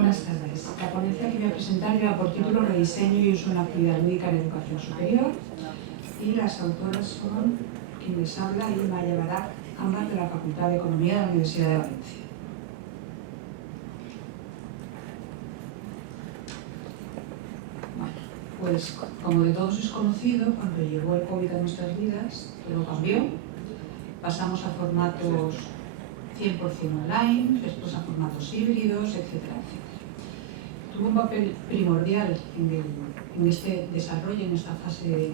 Buenas tardes. La ponencia que voy a presentar lleva por título Rediseño y uso de una actividad lúdica en educación superior, y las autoras son quien les habla y Maya Barak, ambas de la Facultad de Economía de la Universidad de Valencia. Bueno, pues como de todos es conocido, cuando llegó el COVID a nuestras vidas, todo cambió. Pasamos a formatos 100% online, después a formatos híbridos, etcétera, etcétera. Tuvo un papel primordial en este desarrollo, en esta fase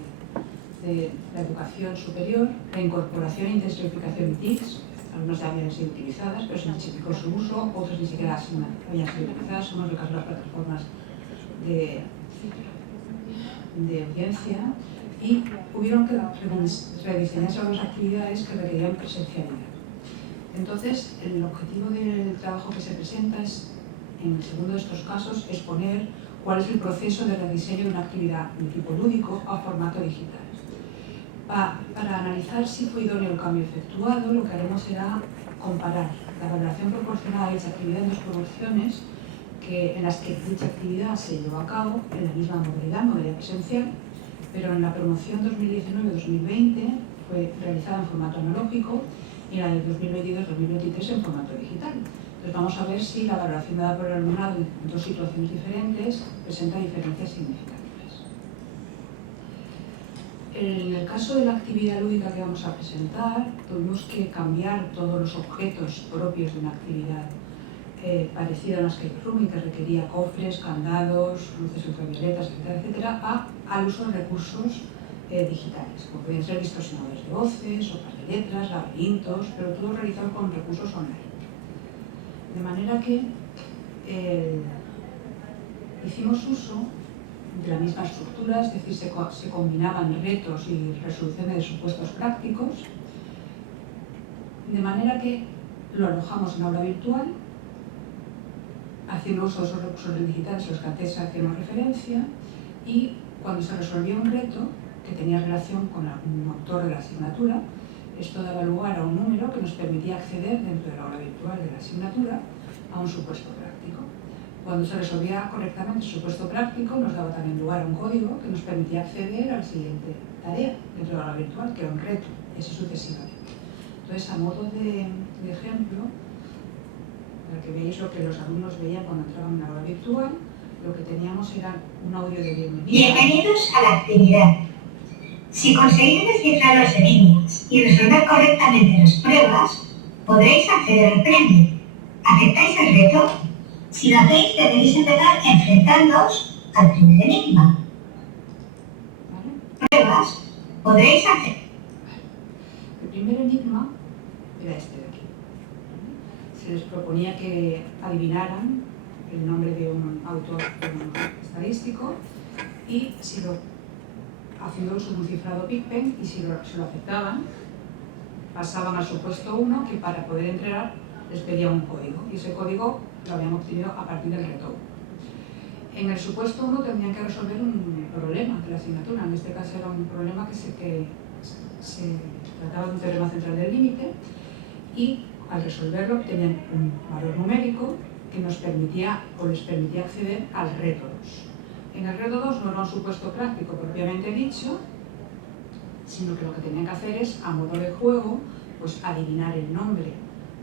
de la educación superior, la incorporación e intensificación de TICs. Algunas ya habían sido utilizadas, pero se intensificó su uso, otras ni siquiera habían sido utilizadas, como es el caso de las plataformas de audiencia, y hubieron que rediseñarse algunas actividades que requerían presencialidad. Entonces, el objetivo del trabajo que se presenta es, en el segundo de estos casos, exponer cuál es el proceso de rediseño de una actividad de tipo lúdico a formato digital. Para analizar si fue idóneo el cambio efectuado, lo que haremos será comparar la valoración proporcionada de dicha actividad en dos promociones en las que dicha actividad se llevó a cabo en la misma modalidad presencial, pero en la promoción 2019-2020 fue realizada en formato analógico y la de 2022-2023 en formato digital. Entonces vamos a ver si la valoración dada por el alumnado en dos situaciones diferentes presenta diferencias significativas. En el caso de la actividad lúdica que vamos a presentar, tuvimos que cambiar todos los objetos propios de una actividad parecida a una escape room y que requería cofres, candados, luces ultravioletas, etcétera, etcétera, al uso de recursos digitales, como pueden ser distorsionadores de voces, sopas de letras, laberintos, pero todo realizado con recursos online. De manera que hicimos uso de la misma estructura, es decir, se combinaban retos y resoluciones de supuestos prácticos, de manera que lo alojamos en aula virtual, haciendo uso de esos recursos digitales a los que antes hacíamos referencia, y cuando se resolvía un reto que tenía relación con algún autor de la asignatura, esto daba lugar a un número que nos permitía acceder dentro de la aula virtual de la asignatura a un supuesto práctico. Cuando se resolvía correctamente el supuesto práctico, nos daba también lugar a un código que nos permitía acceder a la siguiente tarea dentro de la aula virtual, que era un reto, y así sucesivamente. Entonces, a modo de ejemplo, para que veáis lo que los alumnos veían cuando entraban en la aula virtual, lo que teníamos era un audio de bienvenida. Bienvenidos a la actividad. Si conseguís descifrar los enigmas y resolver correctamente las pruebas, podréis acceder al premio. ¿Aceptáis el reto? Si lo hacéis, deberéis empezar enfrentándoos al primer enigma. ¿Vale? Pruebas, podréis hacer. El primer enigma era este de aquí. Se les proponía que adivinaran el nombre de un autor estadístico y haciendo uso de un cifrado PicPen, y si lo aceptaban, pasaban al supuesto 1, que para poder entrar les pedía un código, y ese código lo habían obtenido a partir del reto 1. En el supuesto 1 tendrían que resolver un problema de la asignatura, en este caso era un problema que se trataba de un teorema central del límite, y al resolverlo obtenían un valor numérico que les permitía acceder al reto 2. En el reto 2 no era un supuesto práctico propiamente dicho, sino que lo que tenían que hacer es, a modo de juego, pues adivinar el nombre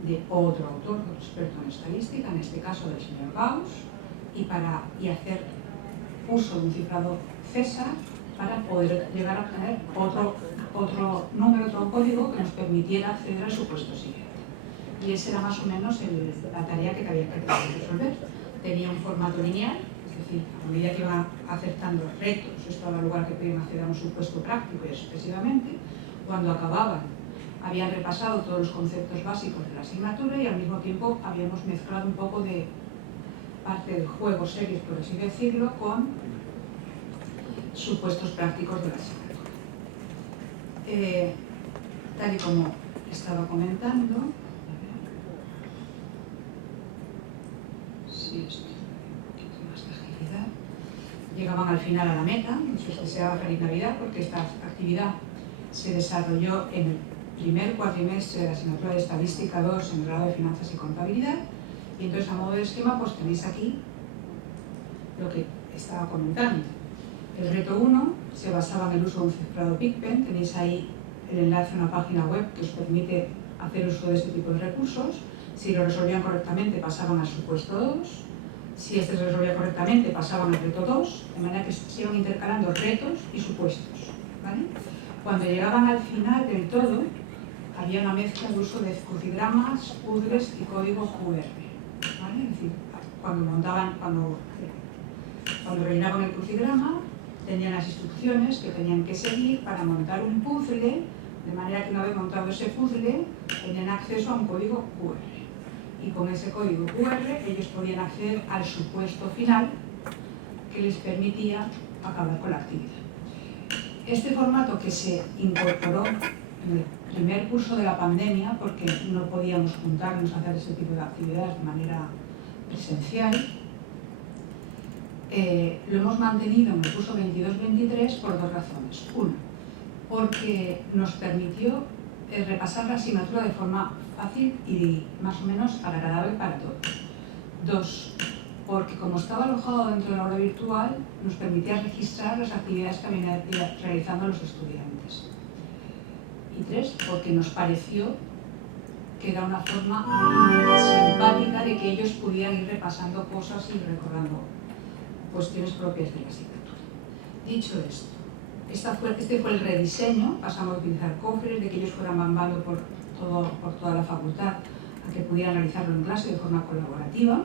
de otro autor experto en estadística, en este caso del señor Gauss, y hacer uso de un cifrado César para poder llegar a obtener otro número, otro código que nos permitiera acceder al supuesto siguiente. Y esa era más o menos la tarea que había que resolver. Tenía un formato lineal, es decir, a medida que iba acertando retos, esto daba lugar a que podían acceder a un supuesto práctico y así sucesivamente. Cuando acababan, habían repasado todos los conceptos básicos de la asignatura y al mismo tiempo habíamos mezclado un poco de parte del juego series, por así decirlo, con supuestos prácticos de la asignatura. Tal y como estaba comentando, llegaban al final a la meta, nos deseaba feliz Navidad, porque esta actividad se desarrolló en el primer cuatrimestre de la asignatura de Estadística 2 en el grado de Finanzas y Contabilidad, y entonces a modo de esquema pues tenéis aquí lo que estaba comentando. El reto 1 se basaba en el uso de un cifrado PicPen. Tenéis ahí el enlace a una página web que os permite hacer uso de este tipo de recursos. Si lo resolvían correctamente, pasaban al supuesto 2. Si este se resolvía correctamente, pasaban al reto 2, de manera que se iban intercalando retos y supuestos, ¿vale? Cuando llegaban al final del todo, había una mezcla de uso de crucigramas, puzzles y código QR, ¿vale? Es decir, cuando rellenaban el crucigrama, tenían las instrucciones que tenían que seguir para montar un puzzle, de manera que una vez montado ese puzzle, tenían acceso a un código QR. Y con ese código QR ellos podían acceder al supuesto final que les permitía acabar con la actividad. Este formato que se incorporó en el primer curso de la pandemia, porque no podíamos juntarnos a hacer ese tipo de actividades de manera presencial, lo hemos mantenido en el curso 22-23 por dos razones. Una, porque nos permitió repasar la asignatura de forma fácil y más o menos agradable para todos. Dos, porque como estaba alojado dentro del aula virtual, nos permitía registrar las actividades que habían ido realizando los estudiantes. Y tres, porque nos pareció que era una forma simpática de que ellos pudieran ir repasando cosas y recordando cuestiones propias de la asignatura. Dicho esto, este fue el rediseño. Pasamos a utilizar cofres, de que ellos fueran bambando por toda la facultad a que pudieran realizarlo en clase de forma colaborativa,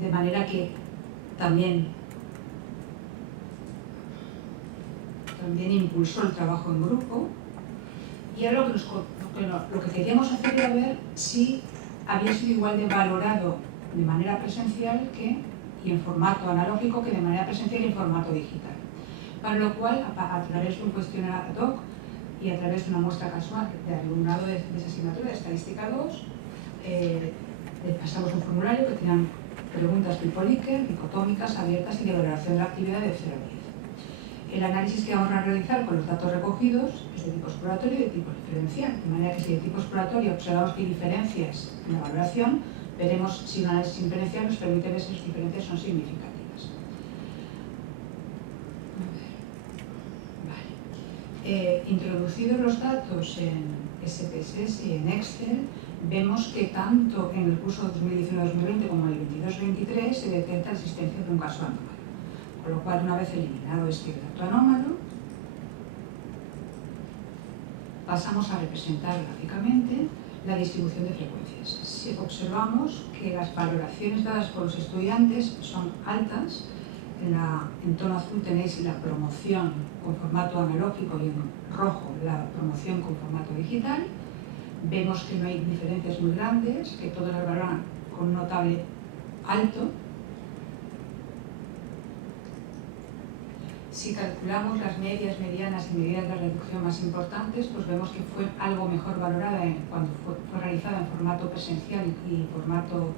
de manera que también impulsó el trabajo en grupo. Y ahora lo que queríamos hacer era ver si había sido igual de valorado de manera presencial y en formato analógico que de manera presencial y en formato digital. Para lo cual, a través de un cuestionario ad hoc y a través de una muestra casual de alumnado de esa asignatura de Estadística 2, le pasamos un formulario que tenían preguntas tipo Likert, dicotómicas, abiertas y de valoración de la actividad de 0 a 10. El análisis que vamos a realizar con los datos recogidos es de tipo exploratorio y de tipo diferencial, de manera que si de tipo exploratorio observamos que hay diferencias en la valoración, veremos si un análisis inferencial nos permite ver si las diferencias son significativas. Introducidos los datos en SPSS y en Excel, vemos que tanto en el curso 2019-2020 como en el 22-23 se detecta la existencia de un caso anómalo. Con lo cual, una vez eliminado este dato anómalo, pasamos a representar gráficamente la distribución de frecuencias. Si observamos que las valoraciones dadas por los estudiantes son altas. En tono azul tenéis la promoción con formato analógico y en rojo la promoción con formato digital. Vemos que no hay diferencias muy grandes, que todos las valoran con un notable alto. Si calculamos las medias, medianas y medidas de reducción más importantes, pues vemos que fue algo mejor valorada cuando fue realizada en formato presencial y formato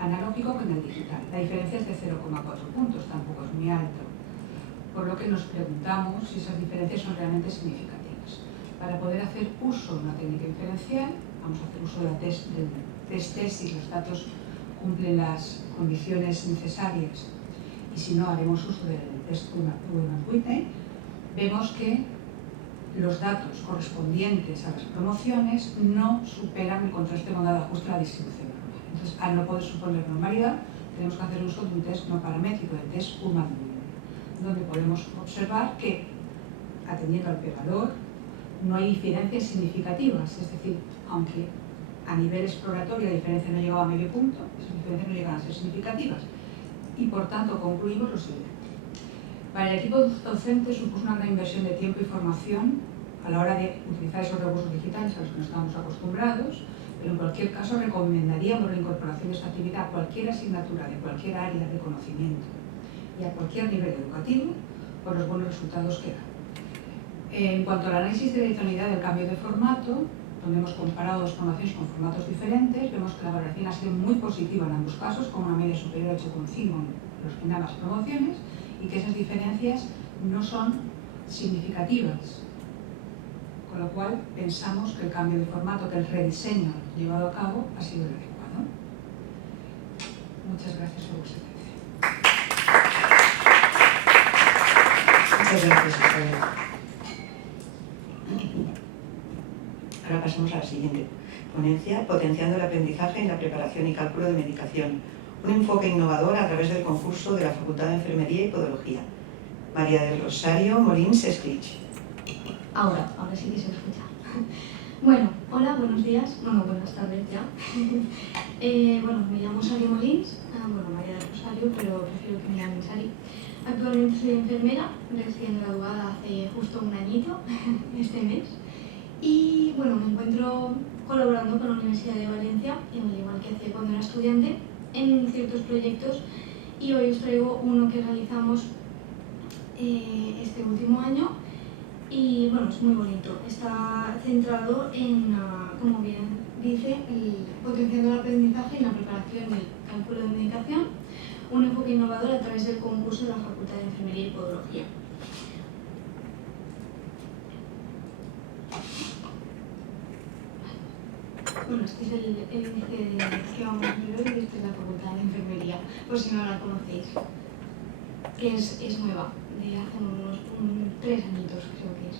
analógico que en el digital. La diferencia es de 0,4 puntos, tampoco es muy alto. Por lo que nos preguntamos si esas diferencias son realmente significativas. Para poder hacer uso de una técnica inferencial, vamos a hacer uso del test si los datos cumplen las condiciones necesarias, y si no, haremos uso del test Ullmann-Whitney. Vemos que los datos correspondientes a las promociones no superan el contraste modal de ajuste a la distribución normal. Entonces, al no poder suponer normalidad, tenemos que hacer uso de un test no paramétrico, el test Ullmann-Whitney, donde podemos observar que, atendiendo al p-valor, no hay diferencias significativas. Es decir, aunque a nivel exploratorio la diferencia no llegaba a medio punto, esas diferencias no llegan a ser significativas. Y por tanto concluimos lo siguiente. Para el equipo docente supuso una gran inversión de tiempo y formación a la hora de utilizar esos recursos digitales a los que no estamos acostumbrados, pero en cualquier caso recomendaríamos la incorporación de esta actividad a cualquier asignatura de cualquier área de conocimiento y a cualquier nivel educativo por los buenos resultados que da. En cuanto al análisis de la idoneidad del cambio de formato, donde hemos comparado dos formaciones con formatos diferentes, vemos que la valoración ha sido muy positiva en ambos casos, con una media superior a 8,5 en ambas promociones, y que esas diferencias no son significativas. Con lo cual, pensamos que el cambio de formato, que el rediseño llevado a cabo, ha sido el adecuado. Muchas gracias por vuestra atención. Muchas gracias, Isabel. Ahora pasamos a la siguiente ponencia, potenciando el aprendizaje en la preparación y cálculo de medicación. Un enfoque innovador a través del concurso de la Facultad de Enfermería y Podología. María del Rosario Molins Esclich. Ahora sí que se escucha. Bueno, hola, buenos días, buenas tardes ya. Me llamo Sari Molins, María del Rosario, pero prefiero que me llamen Sari. Actualmente soy enfermera, recién graduada hace justo un añito, este mes. Y me encuentro colaborando con la Universidad de Valencia, igual que hacía cuando era estudiante, en ciertos proyectos. Y hoy os traigo uno que realizamos este último año. Y es muy bonito, está centrado en, como bien dice, potenciando el aprendizaje en la preparación y el cálculo de medicación, un enfoque innovador a través del concurso de la Facultad de Enfermería y Podología. Este es el índice que vamos a ver hoy, esta es la Facultad de Enfermería, por si no la conocéis, que es nueva, de hace unos 3 añitos creo que es.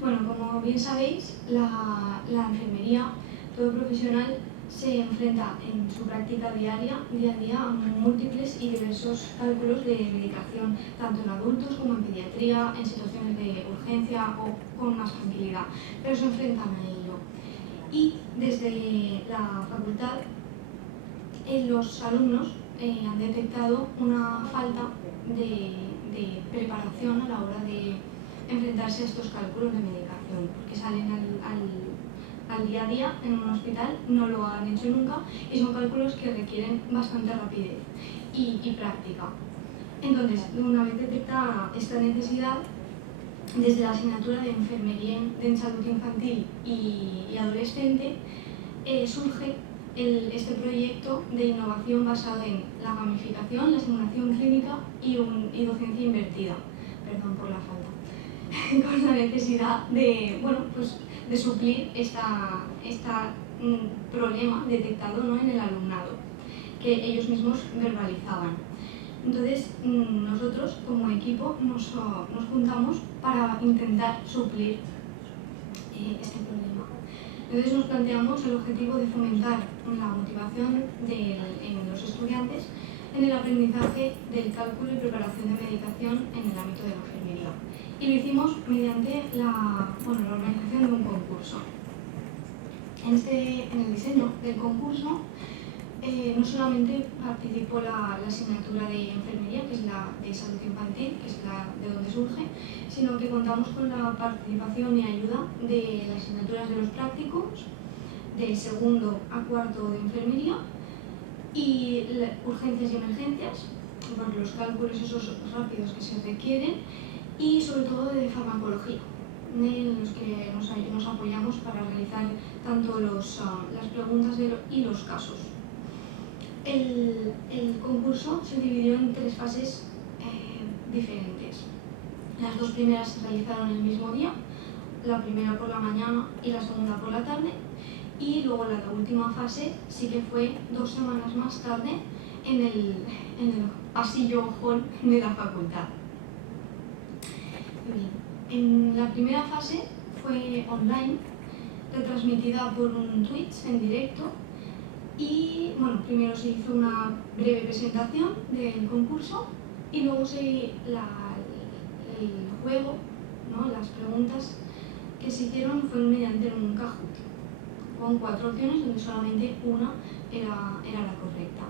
Como bien sabéis, la enfermería, todo profesional, se enfrenta en su práctica día a día a múltiples y diversos cálculos de medicación, tanto en adultos como en pediatría, en situaciones de urgencia o con más tranquilidad, pero se enfrentan a ello. Y desde la facultad, los alumnos han detectado una falta de preparación a la hora de enfrentarse a estos cálculos de medicación, porque salen al día a día en un hospital, no lo han hecho nunca y son cálculos que requieren bastante rapidez y práctica. Entonces, una vez detectada esta necesidad, desde la asignatura de Enfermería en Salud Infantil y Adolescente surge este proyecto de innovación basado en la gamificación, la simulación clínica y docencia invertida. Perdón por la falta. Con la necesidad de suplir este problema detectado, ¿no?, en el alumnado, que ellos mismos verbalizaban. Entonces, nosotros como equipo nos juntamos para intentar suplir este problema. Entonces nos planteamos el objetivo de fomentar la motivación en los estudiantes en el aprendizaje del cálculo y preparación de medicación en el ámbito de la enfermería. Y lo hicimos mediante la organización de un concurso. En el diseño del concurso no solamente participó la asignatura de enfermería, que es la de salud infantil, que es la de donde surge, sino que contamos con la participación y ayuda de las asignaturas de los prácticos, de segundo a cuarto de enfermería, y urgencias y emergencias, por los cálculos esos rápidos que se requieren, y sobre todo de farmacología, en los que nos apoyamos para realizar tanto las preguntas y los casos. El concurso se dividió en 3 fases diferentes. Las 2 primeras se realizaron el mismo día, la primera por la mañana y la segunda por la tarde, y luego la última fase sí que fue 2 semanas más tarde en el pasillo hall de la facultad. Bien. En la primera fase fue online, retransmitida por un Twitch en directo. Y primero se hizo una breve presentación del concurso y luego el juego, ¿no?, las preguntas que se hicieron fueron mediante un Kahoot, con 4 opciones donde solamente una era la correcta.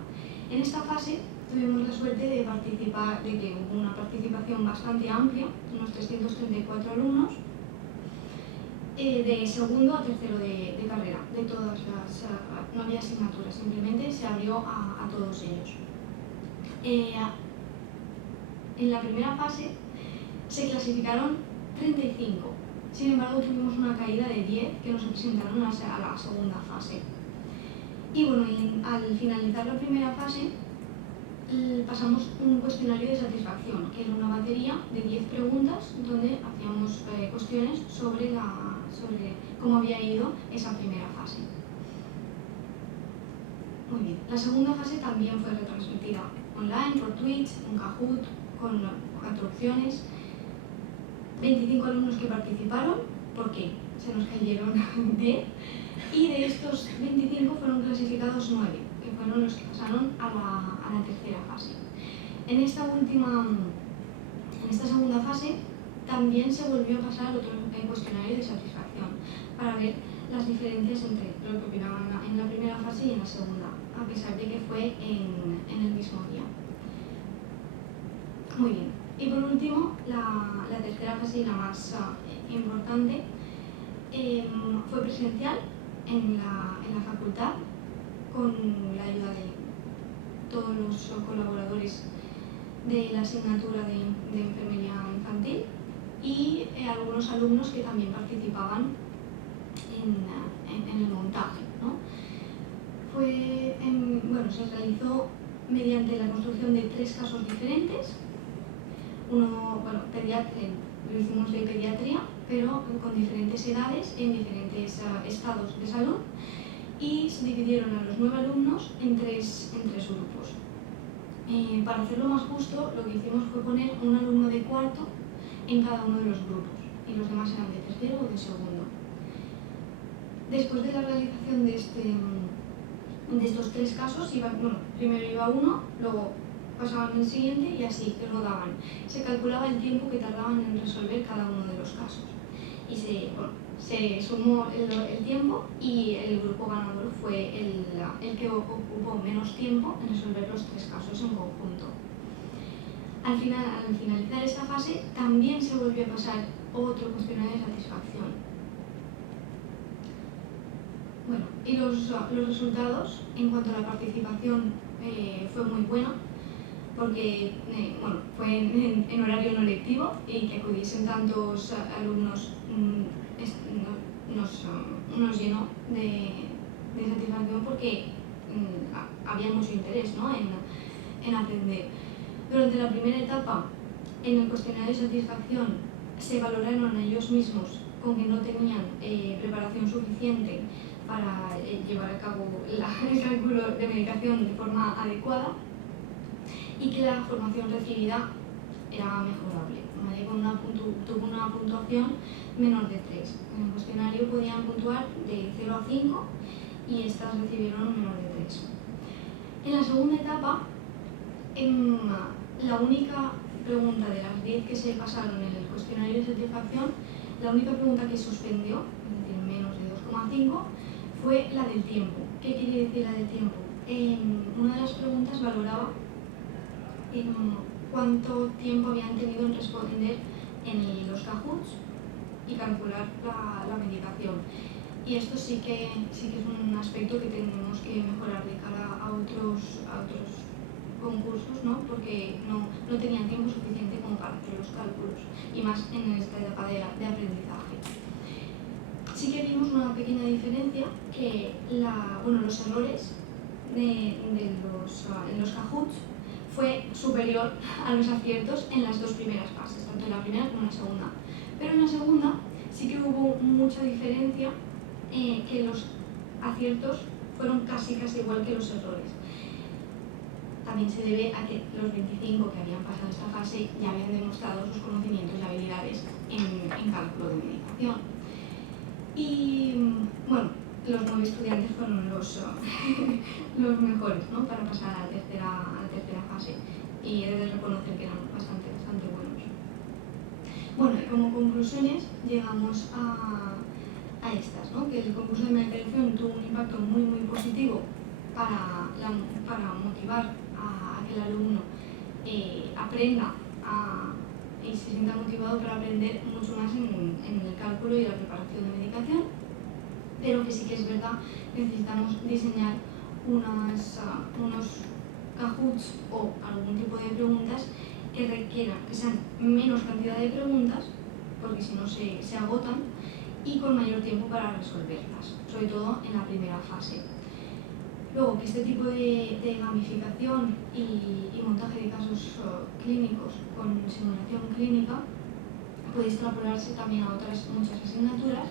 En esta fase tuvimos la suerte de que hubo una participación bastante amplia, unos 334 alumnos, de segundo a tercero de carrera, de todas no había asignaturas, simplemente se abrió a todos ellos. En la primera fase se clasificaron 35, sin embargo tuvimos una caída de 10 que nos presentaron a la segunda fase. Y al finalizar la primera fase pasamos un cuestionario de satisfacción, que era una batería de 10 preguntas donde hacíamos cuestiones sobre cómo había ido esa primera fase. Muy bien. La segunda fase también fue retransmitida online, por Twitch, un Kahoot, con 4 opciones. 25 alumnos que participaron, porque se nos cayeron 10, y de estos 25 fueron clasificados 9, que fueron los que pasaron a la tercera fase. En esta segunda fase también se volvió a pasar otro cuestionario de satisfacción para ver las diferencias entre lo que opinaban en la primera fase y en la segunda, a pesar de que fue en el mismo día. Muy bien. Y por último, la tercera fase y la más importante fue presencial en la facultad, con la ayuda de todos los colaboradores de la asignatura de enfermería infantil y algunos alumnos que también participaban en el montaje, ¿no? Se realizó mediante la construcción de 3 casos diferentes. Uno, lo hicimos de pediatría, pero con diferentes edades, en diferentes estados de salud, y se dividieron a los 9 alumnos en tres grupos. Para hacerlo más justo, lo que hicimos fue poner un alumno de cuarto en cada uno de los grupos, y los demás eran de tercero o de segundo. Después de la realización de estos 3 casos, primero iba uno, luego pasaban al siguiente y así rodaban. Se calculaba el tiempo que tardaban en resolver cada uno de los casos. Y se sumó el tiempo y el grupo ganador fue el que ocupó menos tiempo en resolver los 3 casos en conjunto. Al finalizar esta fase, también se volvió a pasar otro cuestionario de satisfacción. Y los resultados en cuanto a la participación fue muy buena, porque fue en horario no lectivo y que acudiesen tantos alumnos nos llenó de satisfacción, porque había mucho interés, ¿no?, en aprender. Durante la primera etapa, en el cuestionario de satisfacción, se valoraron a ellos mismos con que no tenían preparación suficiente para llevar a cabo el cálculo de medicación de forma adecuada, y que la formación recibida era mejorable, ¿vale? Tuvo una puntuación menor de 3. En el cuestionario podían puntuar de 0 a 5 y estas recibieron un menor de 3. En la segunda etapa, la única pregunta de las 10 que se pasaron en el cuestionario de satisfacción, la única pregunta que suspendió, es decir, menos de 2,5, fue la del tiempo. ¿Qué quiere decir la del tiempo? Una de las preguntas valoraba cuánto tiempo habían tenido en responder en los Kahoots y calcular la medicación. Y esto sí que es un aspecto que tenemos que mejorar de cara a otros concursos, ¿no? Porque no tenían tiempo suficiente como para hacer los cálculos, y más en esta etapa de aprendizaje. Sí que vimos una pequeña diferencia, que los errores en los Kahoots fue superior a los aciertos en las 2 primeras fases, tanto en la primera como en la segunda. Pero en la segunda sí que hubo mucha diferencia, que los aciertos fueron casi igual que los errores. También se debe a que los 25 que habían pasado esta fase ya habían demostrado sus conocimientos y habilidades en cálculo de medicación. Y los 9 estudiantes fueron los mejores, ¿no?, para pasar a la tercera fase, y he de reconocer que eran bastante buenos. Y como conclusiones llegamos a estas, ¿no?, que el concurso de medicación tuvo un impacto muy positivo para motivar a que el alumno aprenda y se sienta motivado para aprender mucho más en el cálculo y la preparación de medicación, pero que sí que es verdad que necesitamos diseñar unos Kahoots o algún tipo de preguntas que sean menos cantidad de preguntas, porque si no se agotan, y con mayor tiempo para resolverlas, sobre todo en la primera fase. Luego, que este tipo de gamificación y montaje de casos clínicos con simulación clínica puede extrapolarse también a otras muchas asignaturas,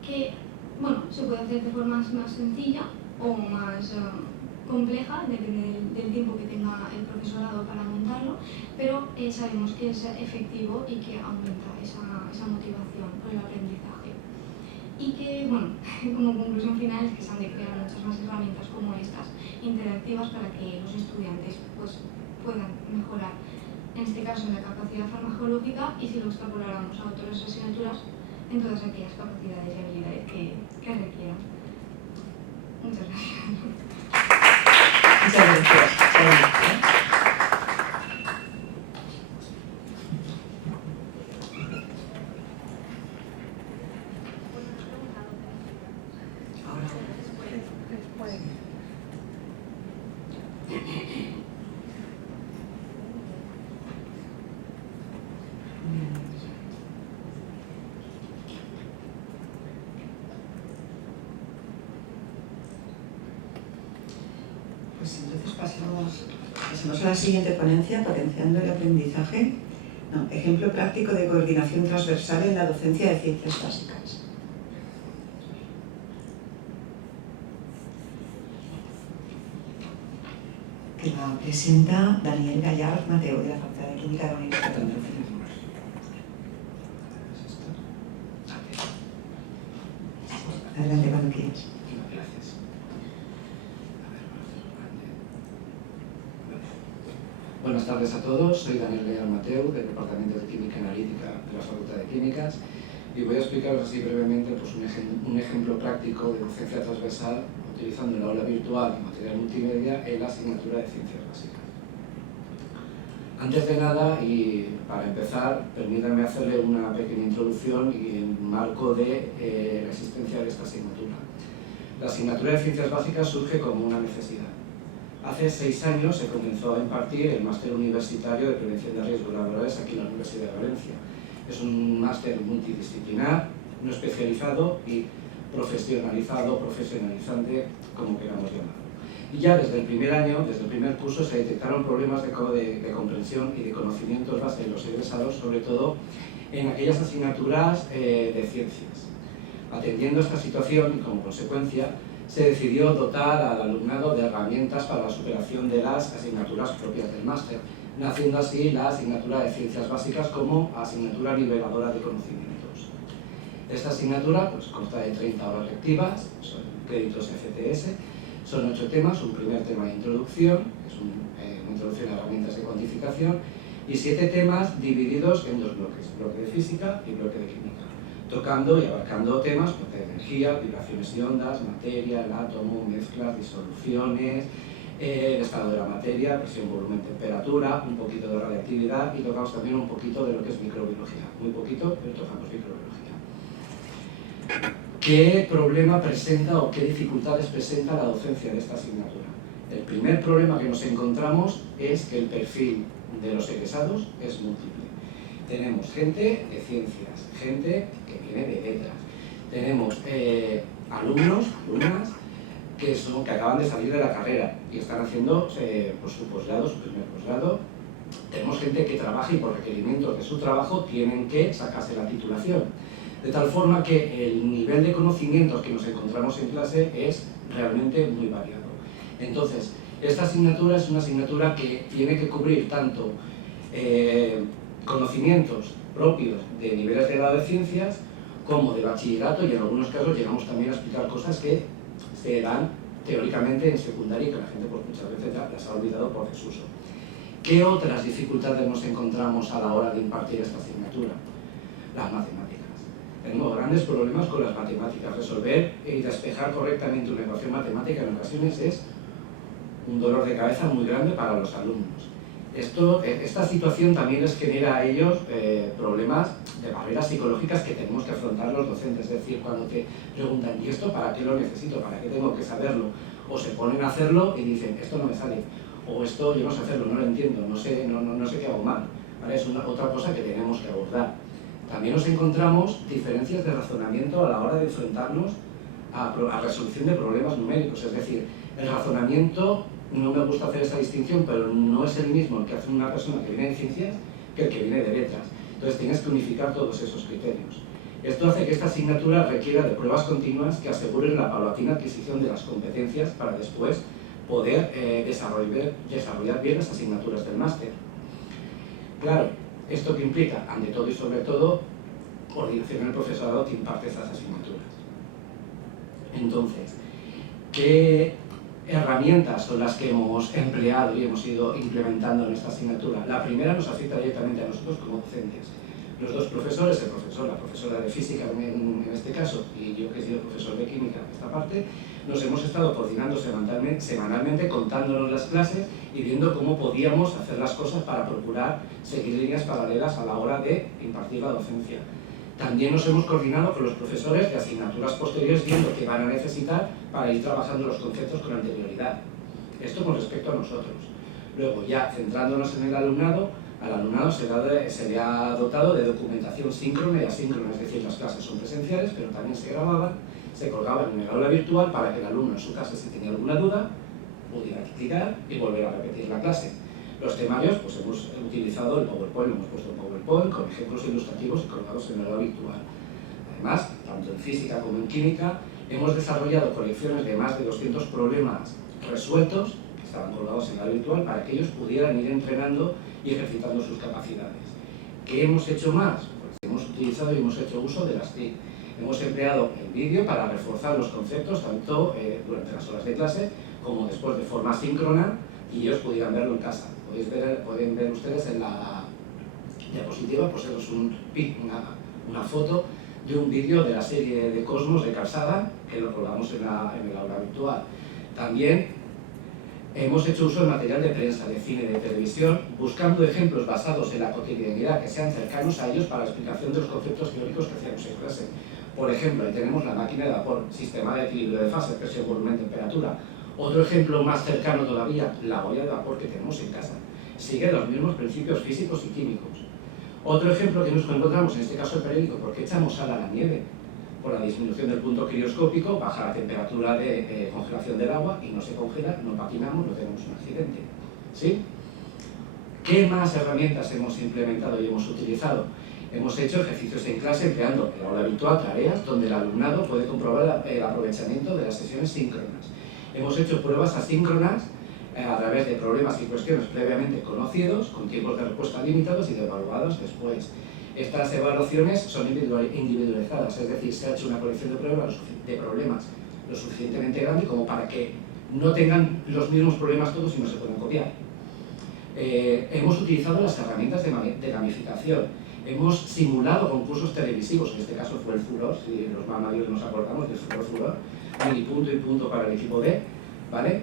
que bueno, se puede hacer de forma más sencilla o más compleja, depende del tiempo que tenga el profesorado para montarlo, pero sabemos que es efectivo y que aumenta esa motivación por el aprendizaje. Y que, bueno, como conclusión final es que se han de crear muchas más herramientas como estas, interactivas, para que los estudiantes pues, puedan mejorar, en este caso en la capacidad farmacológica, y si lo extrapoláramos a otras asignaturas, en todas aquellas capacidades y habilidades que requieran. Muchas gracias. Muchas gracias. Pues entonces pasamos a la siguiente ponencia, potenciando el aprendizaje. No, ejemplo práctico de coordinación transversal en la docencia de ciencias básicas. Que la presenta Daniel Gallard Mateu, de la Facultad de Química de la Universidad de Andalucía. Adelante cuando quieras. Gracias. Buenas tardes a todos, soy Daniel Gallard Mateu, del Departamento de Química Analítica de la Facultad de Químicas, y voy a explicaros así brevemente pues, un ejemplo práctico de docencia transversal utilizando el aula virtual y material multimedia en la asignatura de Ciencias Básicas. Antes de nada, y para empezar, permítanme hacerle una pequeña introducción y en marco de la existencia de esta asignatura. La asignatura de Ciencias Básicas surge como una necesidad. Hace 6 años se comenzó a impartir el Máster Universitario de Prevención de Riesgos Laborales aquí en la Universidad de Valencia. Es un máster multidisciplinar, no especializado y profesionalizado, profesionalizante, como queramos llamarlo. Y ya desde el primer año, desde el primer curso, se detectaron problemas de comprensión y de conocimientos base de los egresados, sobre todo en aquellas asignaturas de ciencias. Atendiendo a esta situación y como consecuencia, se decidió dotar al alumnado de herramientas para la superación de las asignaturas propias del máster, naciendo así la asignatura de Ciencias Básicas como asignatura niveladora de conocimientos. Esta asignatura pues, consta de 30 horas lectivas, son créditos FTS, son 8 temas, un primer tema de introducción, que es una introducción a herramientas de cuantificación, y 7 temas divididos en 2 bloques, bloque de física y bloque de química, tocando y abarcando temas como de energía, vibraciones y ondas, materia, el átomo, mezclas, disoluciones, el estado de la materia, presión, volumen, temperatura, un poquito de radiactividad y tocamos también un poquito de lo que es microbiología, muy poquito, pero tocamos microbiología. ¿Qué problema presenta o qué dificultades presenta la docencia de esta asignatura? El primer problema que nos encontramos es que el perfil de los egresados es múltiple. Tenemos gente de ciencias, gente que viene de letras, tenemos alumnos, alumnas que acaban de salir de la carrera y están haciendo pues, su posgrado, su primer posgrado. Tenemos gente que trabaja y por requerimientos de su trabajo tienen que sacarse la titulación. De tal forma que el nivel de conocimientos que nos encontramos en clase es realmente muy variado. Entonces, esta asignatura es una asignatura que tiene que cubrir tanto conocimientos propios de niveles de grado de ciencias como de bachillerato, y en algunos casos llegamos también a explicar cosas que se dan teóricamente en secundaria y que la gente pues, muchas veces las ha olvidado por desuso. ¿Qué otras dificultades nos encontramos a la hora de impartir esta asignatura? Las matemáticas. Tenemos grandes problemas con las matemáticas. Resolver y despejar correctamente una ecuación matemática en ocasiones es un dolor de cabeza muy grande para los alumnos. Esta situación también les genera a ellos problemas de barreras psicológicas que tenemos que afrontar los docentes. Es decir, cuando te preguntan, ¿y esto para qué lo necesito? ¿Para qué tengo que saberlo? O se ponen a hacerlo y dicen, esto no me sale. O esto yo no sé hacerlo, no lo entiendo, no sé qué hago mal. ¿Vale? Es otra cosa que tenemos que abordar. También nos encontramos diferencias de razonamiento a la hora de enfrentarnos a resolución de problemas numéricos. Es decir, el razonamiento, no me gusta hacer esta distinción, pero no es el mismo el que hace una persona que viene de ciencias que el que viene de letras. Entonces tienes que unificar todos esos criterios. Esto hace que esta asignatura requiera de pruebas continuas que aseguren la paulatina adquisición de las competencias para después poder desarrollar bien las asignaturas del máster. Claro, ¿esto que implica? Ante todo y sobre todo, coordinación en el profesorado que imparte estas asignaturas. Entonces, ¿qué herramientas son las que hemos empleado y hemos ido implementando en esta asignatura? La primera nos afecta directamente a nosotros como docentes. Los dos profesores, la profesora de física en este caso, y yo que he sido profesor de química en esta parte, nos hemos estado coordinando semanalmente, contándonos las clases y viendo cómo podíamos hacer las cosas para procurar seguir líneas paralelas a la hora de impartir la docencia. También nos hemos coordinado con los profesores de asignaturas posteriores viendo qué van a necesitar para ir trabajando los conceptos con anterioridad. Esto con respecto a nosotros. Luego, ya centrándonos en el alumnado, al alumnado se le ha dotado de documentación síncrona y asíncrona, es decir, las clases son presenciales, pero también se grababan, se colgaban en el aula virtual para que el alumno en su casa, si tenía alguna duda, pudiera clicar y volver a repetir la clase. Los temarios, pues hemos utilizado el PowerPoint, hemos puesto PowerPoint con ejemplos ilustrativos y colgados en el aula virtual. Además, tanto en física como en química, hemos desarrollado colecciones de más de 200 problemas resueltos, que estaban colgados en el aula virtual, para que ellos pudieran ir entrenando y ejercitando sus capacidades. ¿Qué hemos hecho más? Pues hemos utilizado y hemos hecho uso de las TIC. Hemos empleado el vídeo para reforzar los conceptos tanto durante las horas de clase como después de forma síncrona y ellos pudieran verlo en casa. Pueden ver ustedes en la diapositiva, pues eso es una foto de un vídeo de la serie de Cosmos de Carl Sagan que lo colgamos en el aula virtual. También hemos hecho uso de material de prensa, de cine, de televisión, buscando ejemplos basados en la cotidianidad que sean cercanos a ellos para la explicación de los conceptos teóricos que hacíamos en clase. Por ejemplo, ahí tenemos la máquina de vapor, sistema de equilibrio de fase, presión, volumen, temperatura. Otro ejemplo más cercano todavía, la olla de vapor que tenemos en casa. Sigue los mismos principios físicos y químicos. Otro ejemplo que nos encontramos, en este caso el periódico, ¿por qué echamos sal a la nieve? Por la disminución del punto crioscópico, baja la temperatura de congelación del agua y no se congela, no patinamos, no tenemos un accidente. ¿Sí? ¿Qué más herramientas hemos implementado y hemos utilizado? Hemos hecho ejercicios en clase empleando el aula virtual, tareas, donde el alumnado puede comprobar el aprovechamiento de las sesiones síncronas. Hemos hecho pruebas asíncronas a través de problemas y cuestiones previamente conocidos, con tiempos de respuesta limitados y evaluados después. Estas evaluaciones son individualizadas, es decir, se ha hecho una colección de problemas lo suficientemente grande como para que no tengan los mismos problemas todos y no se puedan copiar. Hemos utilizado las herramientas de gamificación. Hemos simulado concursos televisivos, en este caso fue el Furor, si los más mayores nos acordamos del Furor, mini punto y punto para el equipo D, ¿vale?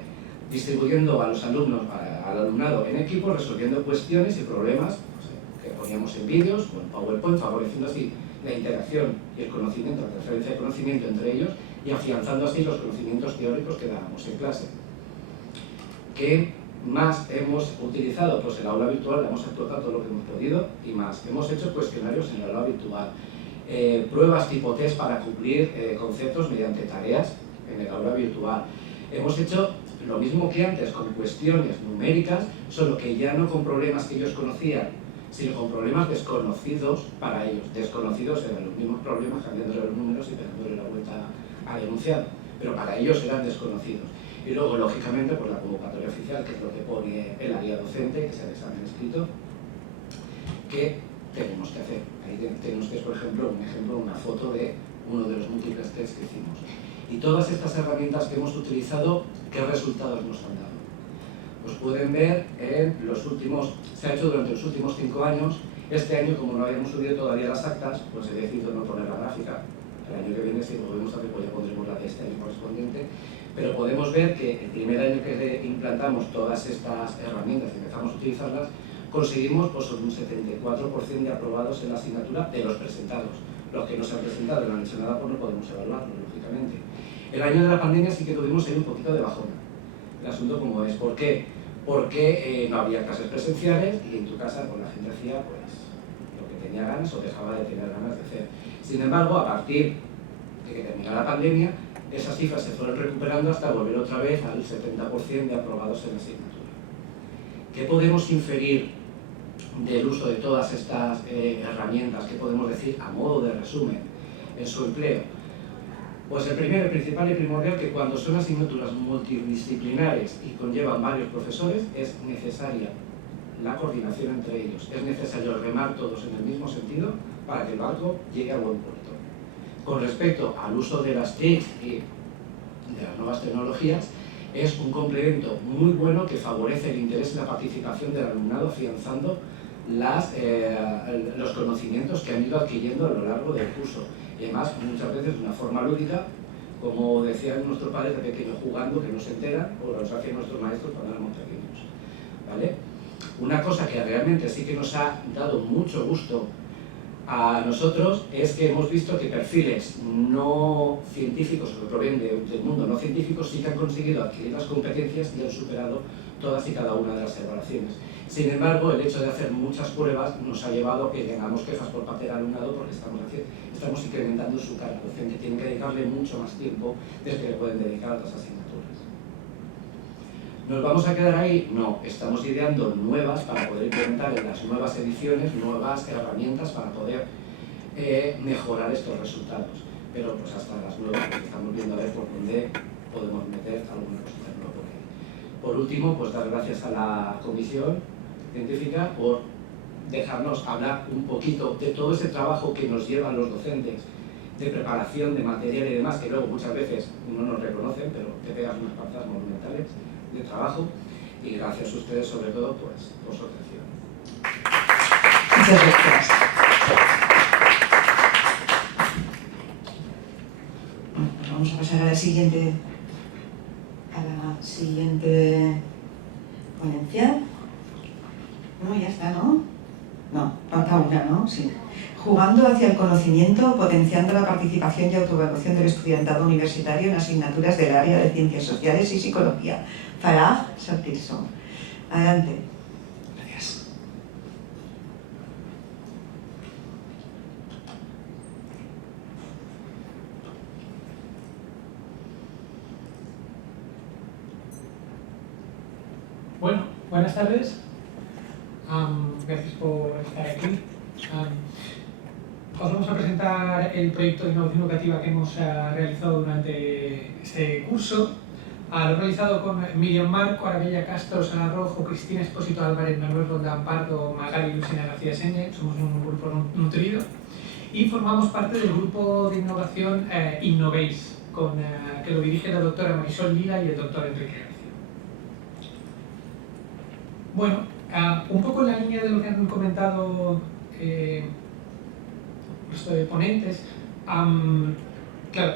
Distribuyendo a los alumnos, al alumnado en equipo, resolviendo cuestiones y problemas que poníamos en vídeos o en PowerPoint, favoreciendo así la interacción y el conocimiento, la transferencia de conocimiento entre ellos y afianzando así los conocimientos teóricos que dábamos en clase. ¿Qué más hemos utilizado? Pues el aula virtual, hemos explotado todo lo que hemos podido y más. Hemos hecho cuestionarios en el aula virtual, pruebas tipo test para cumplir conceptos mediante tareas en el aula virtual. Hemos hecho lo mismo que antes con cuestiones numéricas, solo que ya no con problemas que ellos conocían, sino con problemas desconocidos para ellos. Desconocidos eran los mismos problemas, cambiándole los números y dándole la vuelta al enunciado, pero para ellos eran desconocidos. Y luego, lógicamente, por la convocatoria oficial, que es lo que pone el área docente, que es el examen escrito, que tenemos que hacer. Ahí tenemos que, por ejemplo, una foto de uno de los múltiples tests que hicimos. Y todas estas herramientas que hemos utilizado, ¿qué resultados nos han dado? Pues pueden ver en los últimos, se ha hecho durante los últimos 5 años. Este año, como no habíamos subido todavía las actas, pues he decidido no poner la gráfica. El año que viene, si volvemos a hacer, pues ya pondremos la de este año correspondiente. Pero podemos ver que el primer año que implantamos todas estas herramientas y empezamos a utilizarlas, conseguimos pues, un 74% de aprobados en la asignatura de los presentados. Los que no se han presentado y no han hecho nada, pues no podemos evaluarlo, lógicamente. El año de la pandemia sí que tuvimos ahí un poquito de bajona. El asunto como es, ¿por qué? Porque no había clases presenciales y en tu casa pues, la gente hacía pues, lo que tenía ganas o dejaba de tener ganas de hacer. Sin embargo, a partir de que terminó la pandemia, esas cifras se fueron recuperando hasta volver otra vez al 70% de aprobados en la asignatura. ¿Qué podemos inferir del uso de todas estas herramientas? ¿Qué podemos decir a modo de resumen? en su empleo? Pues el primero, el principal y primordial, que cuando son asignaturas multidisciplinares y conllevan varios profesores, es necesaria la coordinación entre ellos. Es necesario remar todos en el mismo sentido para que el barco llegue a buen puerto. Con respecto al uso de las TIC y de las nuevas tecnologías, es un complemento muy bueno que favorece el interés y la participación del alumnado, afianzando los conocimientos que han ido adquiriendo a lo largo del curso. Y además, muchas veces de una forma lúdica, como decían nuestros padres de pequeños, jugando, que no se enteran, o los hacían nuestros maestros cuando éramos pequeños, ¿vale? Una cosa que realmente sí que nos ha dado mucho gusto a nosotros es que hemos visto que perfiles no científicos o que provienen del mundo no científico sí que han conseguido adquirir las competencias y han superado todas y cada una de las evaluaciones. Sin embargo, el hecho de hacer muchas pruebas nos ha llevado a que tengamos quejas por parte del alumnado porque estamos incrementando su carga docente, tienen que dedicarle mucho más tiempo del que le pueden dedicar a otras asignaturas. ¿Nos vamos a quedar ahí? No, estamos ideando nuevas para poder implementar en las nuevas ediciones nuevas herramientas para poder mejorar estos resultados. Pero pues hasta las nuevas, porque estamos viendo a ver por dónde podemos meter alguna cosita nueva por ahí. Por último, pues dar gracias a la comisión científica por dejarnos hablar un poquito de todo ese trabajo que nos llevan los docentes de preparación de material y demás, que luego muchas veces no nos reconocen, pero te pegas unas panzas monumentales de trabajo, y gracias a ustedes sobre todo pues, por su atención. Muchas gracias. Bueno, pues vamos a pasar a la siguiente ponencia. No, ya está, ¿no? No, falta una, ¿no? Sí. Jugando hacia el conocimiento, potenciando la participación y autoevaluación del estudiantado universitario en asignaturas del área de Ciencias Sociales y Psicología. Farah Sartilson. Adelante. Gracias. Bueno, buenas tardes. Gracias por estar aquí. Os vamos a presentar el proyecto de innovación educativa que hemos realizado durante este curso. Lo he realizado con Miriam Marco, Arabella Castro, Sara Rojo, Cristina Espósito Álvarez, Manuel Roldán Pardo, Magali Lucena García Señe. Somos un grupo nutrido y formamos parte del grupo de innovación Innovace, que lo dirige la doctora Marisol Lila y el doctor Enrique García. Bueno, un poco en la línea de lo que han comentado los ponentes, claro,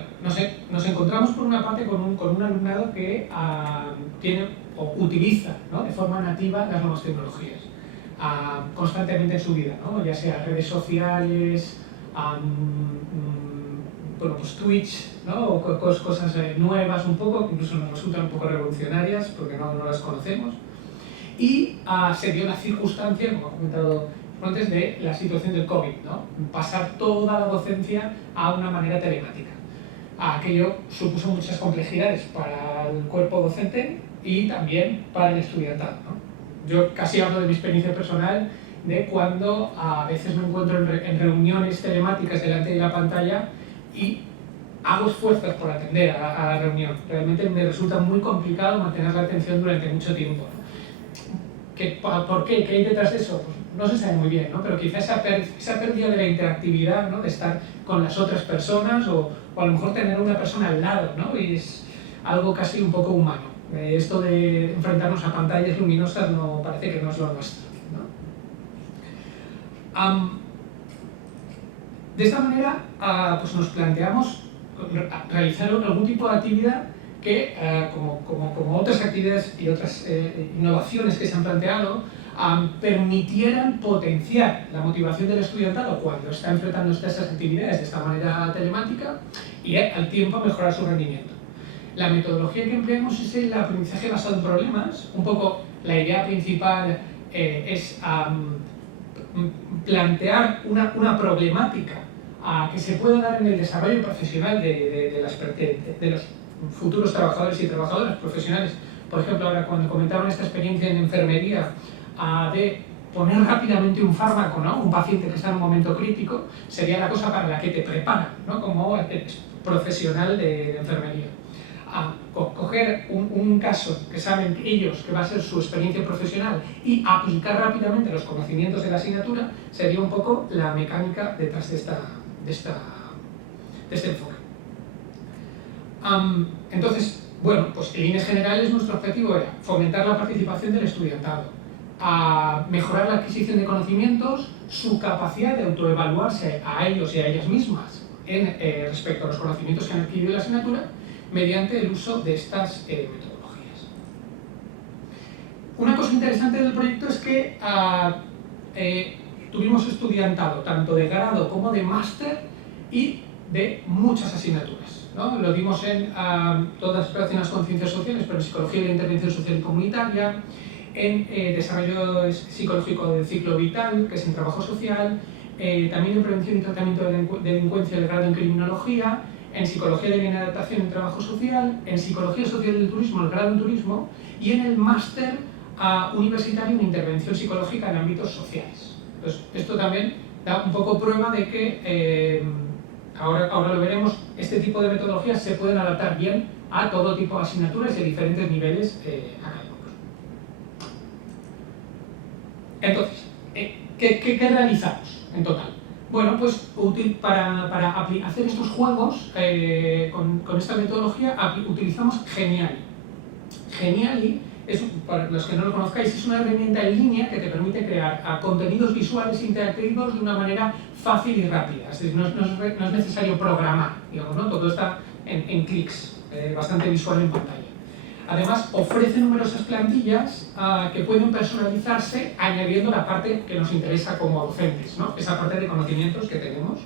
nos encontramos por una parte con un alumnado que tiene o utiliza, ¿no?, de forma nativa las nuevas tecnologías constantemente en su vida, ¿no?, ya sea redes sociales, bueno, pues Twitch, ¿no?, o cosas nuevas un poco, que incluso nos resultan un poco revolucionarias porque no las conocemos. Y se dio la circunstancia, como ha comentado antes, de la situación del COVID, ¿no?, pasar toda la docencia a una manera telemática. Aquello supuso muchas complejidades para el cuerpo docente y también para el estudiantado, ¿no? Yo casi hablo de mi experiencia personal, de cuando a veces me encuentro en reuniones telemáticas delante de la pantalla y hago esfuerzos por atender a la reunión. Realmente me resulta muy complicado mantener la atención durante mucho tiempo, ¿no? ¿Por qué? ¿Qué hay detrás de eso? Pues no se sabe muy bien, ¿no? Pero quizás esa pérdida de la interactividad, ¿no?, de estar con las otras personas o a lo mejor tener una persona al lado, ¿no?, y es algo casi un poco humano. Esto de enfrentarnos a pantallas luminosas no parece que no es lo nuestro, ¿no? De esta manera, pues nos planteamos realizar algún tipo de actividad que, como otras actividades y otras innovaciones que se han planteado, permitieran potenciar la motivación del estudiantado cuando está enfrentando estas actividades de esta manera telemática y al tiempo mejorar su rendimiento. La metodología que empleamos es el aprendizaje basado en problemas. Un poco la idea principal es plantear una problemática que se pueda dar en el desarrollo profesional de los futuros trabajadores y trabajadoras profesionales. Por ejemplo, ahora cuando comentaban esta experiencia en enfermería, de poner rápidamente un fármaco, ¿no? Un paciente que está en un momento crítico, sería la cosa para la que te prepara, ¿no? Como profesional de enfermería. Coger un caso que saben ellos que va a ser su experiencia profesional y aplicar rápidamente los conocimientos de la asignatura sería un poco la mecánica detrás de este enfoque. Entonces, bueno, pues en líneas generales nuestro objetivo era fomentar la participación del estudiantado, a mejorar la adquisición de conocimientos, su capacidad de autoevaluarse a ellos y a ellas mismas respecto a los conocimientos que han adquirido en la asignatura, mediante el uso de estas metodologías. Una cosa interesante del proyecto es que tuvimos estudiantado tanto de grado como de máster y de muchas asignaturas, ¿no? Lo vimos en todas relacionadas con ciencias sociales, pero en psicología de la intervención social y comunitaria, en desarrollo psicológico del ciclo vital, que es en trabajo social, también en prevención y tratamiento de delincuencia del grado en criminología, en psicología de la adaptación en trabajo social, en psicología social del turismo, el grado en turismo, y en el máster universitario en intervención psicológica en ámbitos sociales. Entonces, esto también da un poco prueba de que, ahora lo veremos, este tipo de metodologías se pueden adaptar bien a todo tipo de asignaturas de diferentes niveles académicos. Entonces, ¿qué realizamos en total? Bueno, pues para hacer estos juegos con esta metodología utilizamos Geniali. Geniali, para los que no lo conozcáis, es una herramienta en línea que te permite crear contenidos visuales interactivos de una manera fácil y rápida. Es decir, no es necesario programar, digamos, ¿no? Todo está en clics, bastante visual en pantalla. Además, ofrece numerosas plantillas que pueden personalizarse añadiendo la parte que nos interesa como docentes, ¿no? Esa parte de conocimientos que tenemos,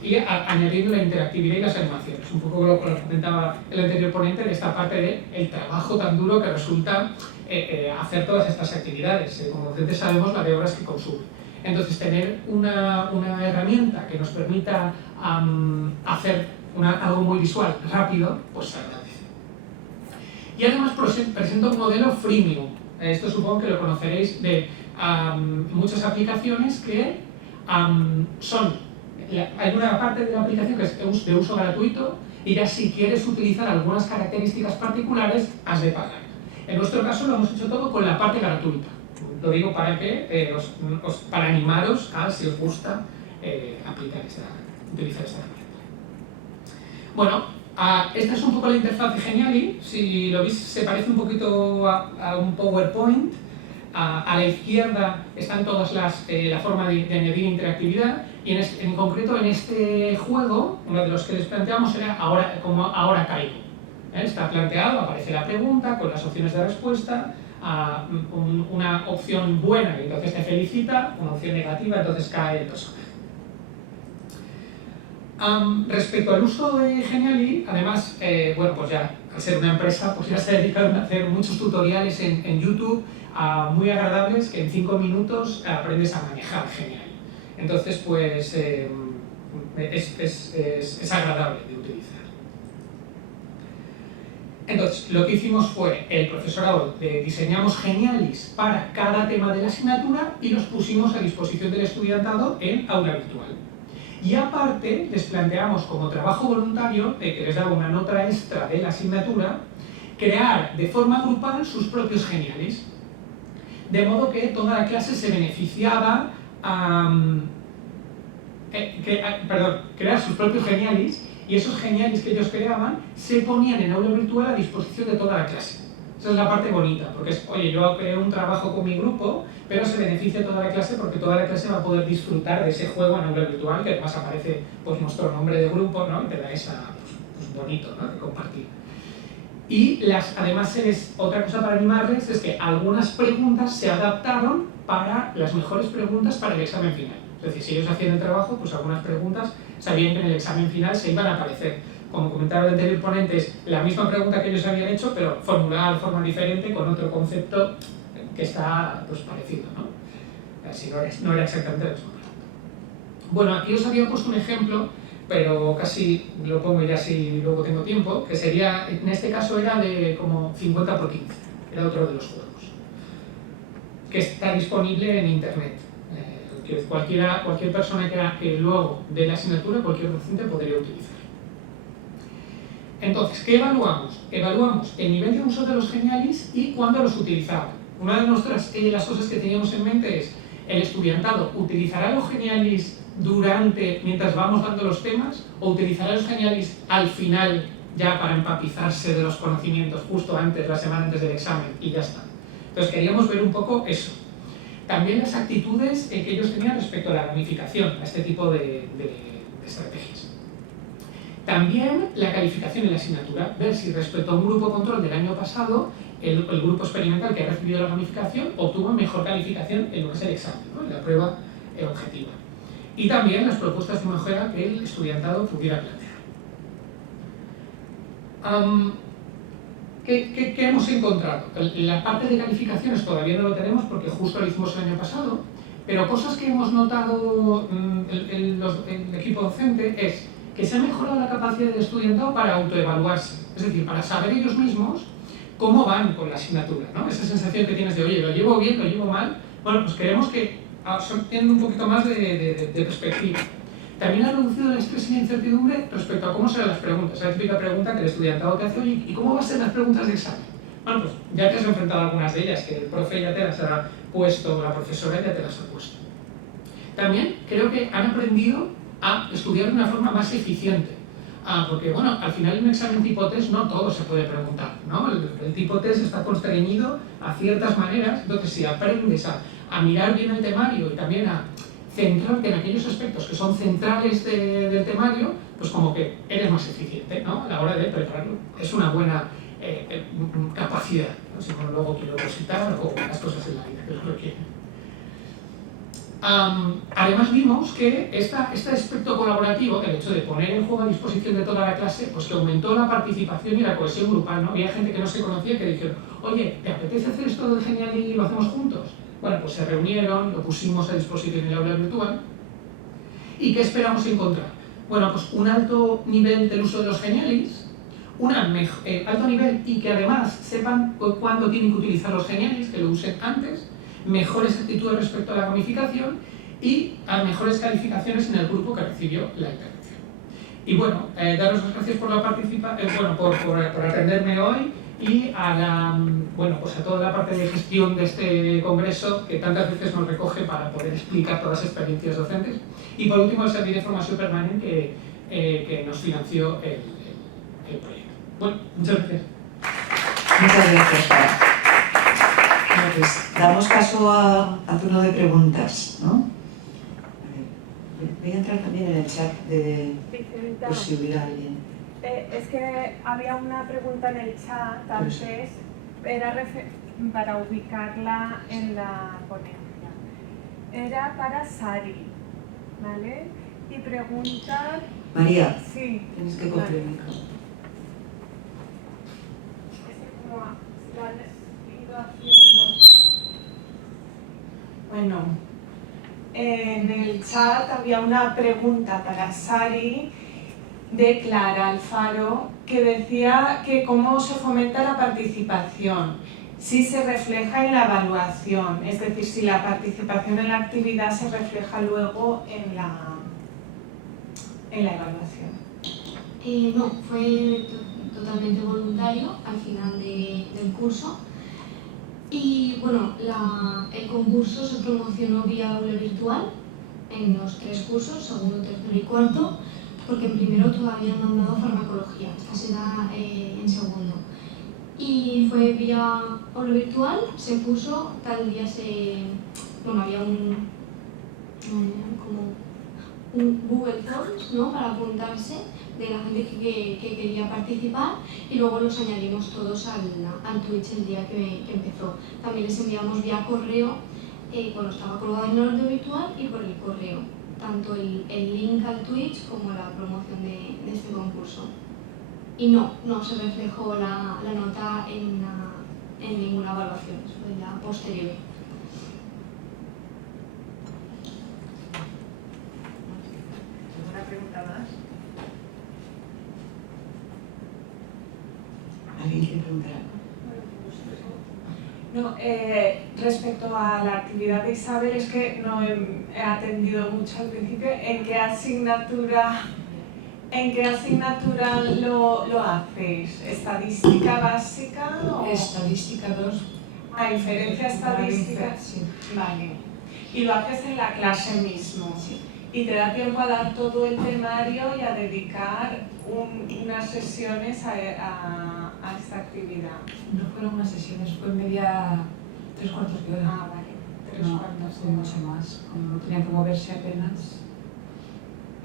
y añadiendo la interactividad y las animaciones. Un poco lo que comentaba el anterior ponente de esta parte del trabajo tan duro que resulta hacer todas estas actividades. Como docentes sabemos la de horas que consume. Entonces, tener una herramienta que nos permita hacer algo muy visual, rápido, pues se agradece. Y además presenta un modelo freemium. Esto supongo que lo conoceréis de muchas aplicaciones que hay una parte de la aplicación que es de uso gratuito y ya si quieres utilizar algunas características particulares has de pagar. En nuestro caso lo hemos hecho todo con la parte gratuita. Lo digo para que para animaros a, si os gusta, utilizar esta herramienta. Bueno, esta es un poco la interfaz de Geniali. Si lo veis, se parece un poquito a un PowerPoint. A la izquierda están todas la forma de añadir interactividad, y en concreto en este juego, uno de los que les planteamos era ahora caigo. Está planteado, aparece la pregunta con las opciones de respuesta, una opción buena y entonces te felicita, una opción negativa, entonces cae el personaje. Respecto al uso de Geniali, además, bueno, pues ya al ser una empresa, pues ya se dedicaron a hacer muchos tutoriales en YouTube muy agradables, que en 5 minutos aprendes a manejar Geniali. Entonces, pues es agradable de utilizar. Entonces, lo que hicimos fue, el profesorado diseñamos Genialis para cada tema de la asignatura y los pusimos a disposición del estudiantado en aula virtual. Y aparte, les planteamos como trabajo voluntario, que les daba una nota extra de la asignatura, crear de forma grupal sus propios Genialis. De modo que toda la clase se beneficiaba crear sus propios Genialis, y esos Genialis que ellos creaban se ponían en aula virtual a disposición de toda la clase. Esa es la parte bonita, porque es, oye, yo creo un trabajo con mi grupo, pero se beneficia toda la clase porque toda la clase va a poder disfrutar de ese juego en aula virtual, que además aparece pues, nuestro nombre de grupo, ¿no? Y te da esa, pues, bonito, ¿no? De compartir. Y además otra cosa para animarles es que algunas preguntas se adaptaron para las mejores preguntas para el examen final. Es decir, si ellos hacían el trabajo, pues algunas preguntas sabían que en el examen final se iban a aparecer. Como comentaba el anterior ponente, es la misma pregunta que ellos habían hecho, pero formulada de forma diferente, con otro concepto que está pues, parecido, ¿no? Así no era exactamente la misma pregunta. Bueno, aquí os había puesto un ejemplo, pero casi lo pongo ya si luego tengo tiempo, que sería, en este caso era de como 50 por 15, era otro de los juegos. que está disponible en internet. Que cualquier persona que luego dé la asignatura, cualquier docente podría utilizar. Entonces, ¿qué evaluamos? Evaluamos el nivel de uso de los Genialis y cuándo los utilizaban. Una de las cosas que teníamos en mente es: ¿el estudiantado utilizará los Genialis mientras vamos dando los temas, o utilizará los Genialis al final ya para empapizarse de los conocimientos justo antes, la semana antes del examen, y ya está? Entonces queríamos ver un poco eso. También las actitudes que ellos tenían respecto a la gamificación, a este tipo de estrategias. También la calificación en la asignatura, ver si respecto a un grupo control del año pasado, el grupo experimental que ha recibido la gamificación obtuvo mejor calificación en lo que es el examen, ¿no? En la prueba objetiva. Y también las propuestas de mejora que el estudiantado pudiera plantear. ¿Qué hemos encontrado? La parte de calificaciones todavía no lo tenemos porque justo lo hicimos el año pasado, pero cosas que hemos notado el equipo docente es que se ha mejorado la capacidad del estudiantado para autoevaluarse, es decir, para saber ellos mismos cómo van con la asignatura, ¿no? Esa sensación que tienes de, oye, ¿lo llevo bien, lo llevo mal? Bueno, pues queremos que tienen un poquito más de perspectiva. También ha reducido el estrés y la incertidumbre respecto a cómo serán las preguntas. La típica pregunta que el estudiantado te hace: oye, ¿y cómo van a ser las preguntas de examen? Bueno, pues ya te has enfrentado a algunas de ellas, que el profe ya te las ha puesto, la profesora ya te las ha puesto. También creo que han aprendido a estudiar de una forma más eficiente. Porque, bueno, al final en un examen tipo test no todo se puede preguntar, ¿no? El tipo test está constreñido a ciertas maneras, entonces si aprendes a mirar bien el temario y también a centrarte en aquellos aspectos que son centrales del temario, pues como que eres más eficiente, ¿no? A la hora de prepararlo. Es una buena capacidad, ¿no? Si uno luego quiere opositar o las cosas en la vida que lo requieren. Además vimos que este aspecto colaborativo, el hecho de poner el juego a disposición de toda la clase, pues que aumentó la participación y la cohesión grupal, ¿no? Había gente que no se conocía que dijeron: oye, ¿te apetece hacer esto del Genial y lo hacemos juntos? Bueno, pues se reunieron, lo pusimos a disposición en el aula virtual. ¿Y qué esperamos encontrar? Bueno, pues un alto nivel del uso de los Genialis, alto nivel y que además sepan cuándo tienen que utilizar los Genialis, que lo usen antes, mejores actitudes respecto a la gamificación y a mejores calificaciones en el grupo que recibió la intervención. Y bueno, daros las gracias por la participación, por atenderme hoy, y pues a toda la parte de gestión de este congreso que tantas veces nos recoge para poder explicar todas las experiencias docentes. Y por último, el Servicio de Formación Permanente que nos financió el proyecto. Bueno, muchas gracias. Muchas gracias, Pablo. Bueno, pues damos paso a turno de preguntas, ¿no? Voy a entrar también en el chat por si hubiera alguien. Es que había una pregunta en el chat antes, era para ubicarla en la ponencia. Era para Sari, ¿vale? Y preguntar... María, sí, tienes que coger el micrófono. Bueno, en el chat había una pregunta para Sari de Clara Alfaro, que decía que cómo se fomenta la participación, si se refleja en la evaluación, es decir, si la participación en la actividad se refleja luego en la evaluación. No, fue totalmente voluntario al final del curso. Y bueno, el concurso se promocionó vía aula virtual en los 3 cursos, segundo, tercero y cuarto, porque en primero todavía no han dado farmacología, esta será en segundo. Y fue vía aula virtual, se puso, tal día había un Google Forms, ¿no?, para apuntarse de la gente que quería participar, y luego los añadimos todos al Twitch el día que empezó. También les enviamos vía correo cuando estaba colgado en el orden virtual y por el correo, tanto el link al Twitch como la promoción de este concurso. Y no se reflejó la nota en ninguna evaluación, fue ya posterior. ¿Alguna pregunta más? ¿Alguien quiere preguntar algo? No, respecto a la actividad de Isabel, es que no he atendido mucho al principio. ¿En qué asignatura lo hacéis? ¿Estadística básica o...? Estadística 2. Inferencia estadística. Sí. Vale. Y lo haces en la clase mismo. Sí. Y te da tiempo a dar todo el temario y a dedicar unas sesiones a esta actividad. No fueron unas sesiones, fue media 3/4 de hora. Vale. 3/4 No fue mucho más, como no tenían que moverse apenas.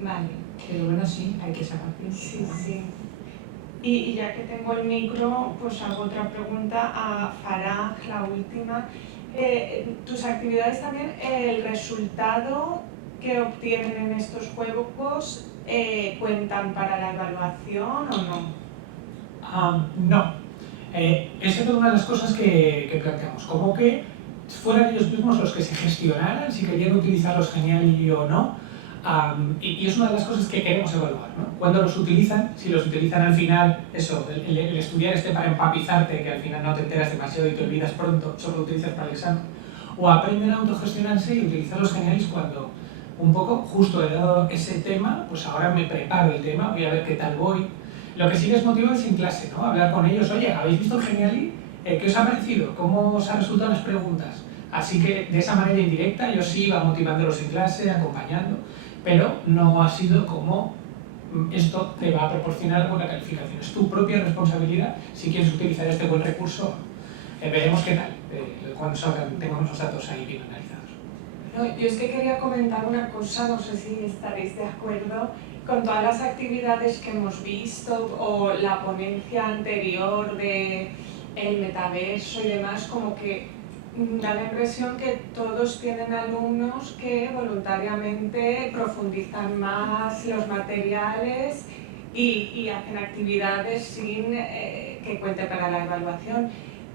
Vale. Pero bueno, sí, hay que sacar tiempo. Sí, sí. Y ya que tengo el micro, pues hago otra pregunta a Farah, la última. ¿Tus actividades también, el resultado que obtienen en estos juegos cuentan para la evaluación o no? No. Esa es una de las cosas que planteamos, como que fueran ellos mismos los que se gestionaran si querían utilizarlos genial o no. Y es una de las cosas que queremos evaluar, ¿no? Cuando los utilizan, si los utilizan al final, eso, el estudiar para empapizarte, que al final no te enteras demasiado y te olvidas pronto, solo lo utilizas para el examen, o aprenden a autogestionarse y utilizar los geniales cuando un poco justo he dado ese tema, pues ahora me preparo el tema, voy a ver qué tal voy. Lo que sí les motiva es en clase, ¿no? Hablar con ellos, oye, ¿habéis visto el Geniali? ¿Qué os ha parecido? ¿Cómo os han resultado las preguntas? Así que de esa manera indirecta yo sí iba motivándolos en clase, acompañando, pero no ha sido como esto te va a proporcionar buena calificación. Es tu propia responsabilidad si quieres utilizar este buen recurso. Veremos qué tal cuando tengamos los datos ahí bien analizados. No, yo es que quería comentar una cosa, no sé si estaréis de acuerdo, con todas las actividades que hemos visto o la ponencia anterior de el metaverso y demás, como que da la impresión que todos tienen alumnos que voluntariamente profundizan más los materiales y hacen actividades sin que cuente para la evaluación.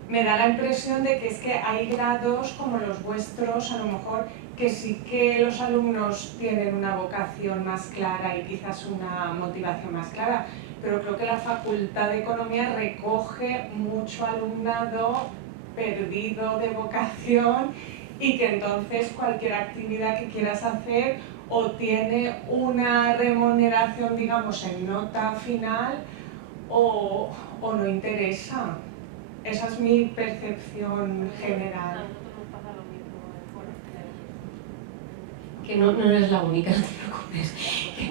Me da la impresión de que es que hay grados como los vuestros, a lo mejor, que sí que los alumnos tienen una vocación más clara y quizás una motivación más clara, pero creo que la Facultad de Economía recoge mucho alumnado perdido de vocación y que entonces cualquier actividad que quieras hacer o tiene una remuneración, digamos, en nota final o no interesa. Esa es mi percepción general. Que no eres la única, no te preocupes.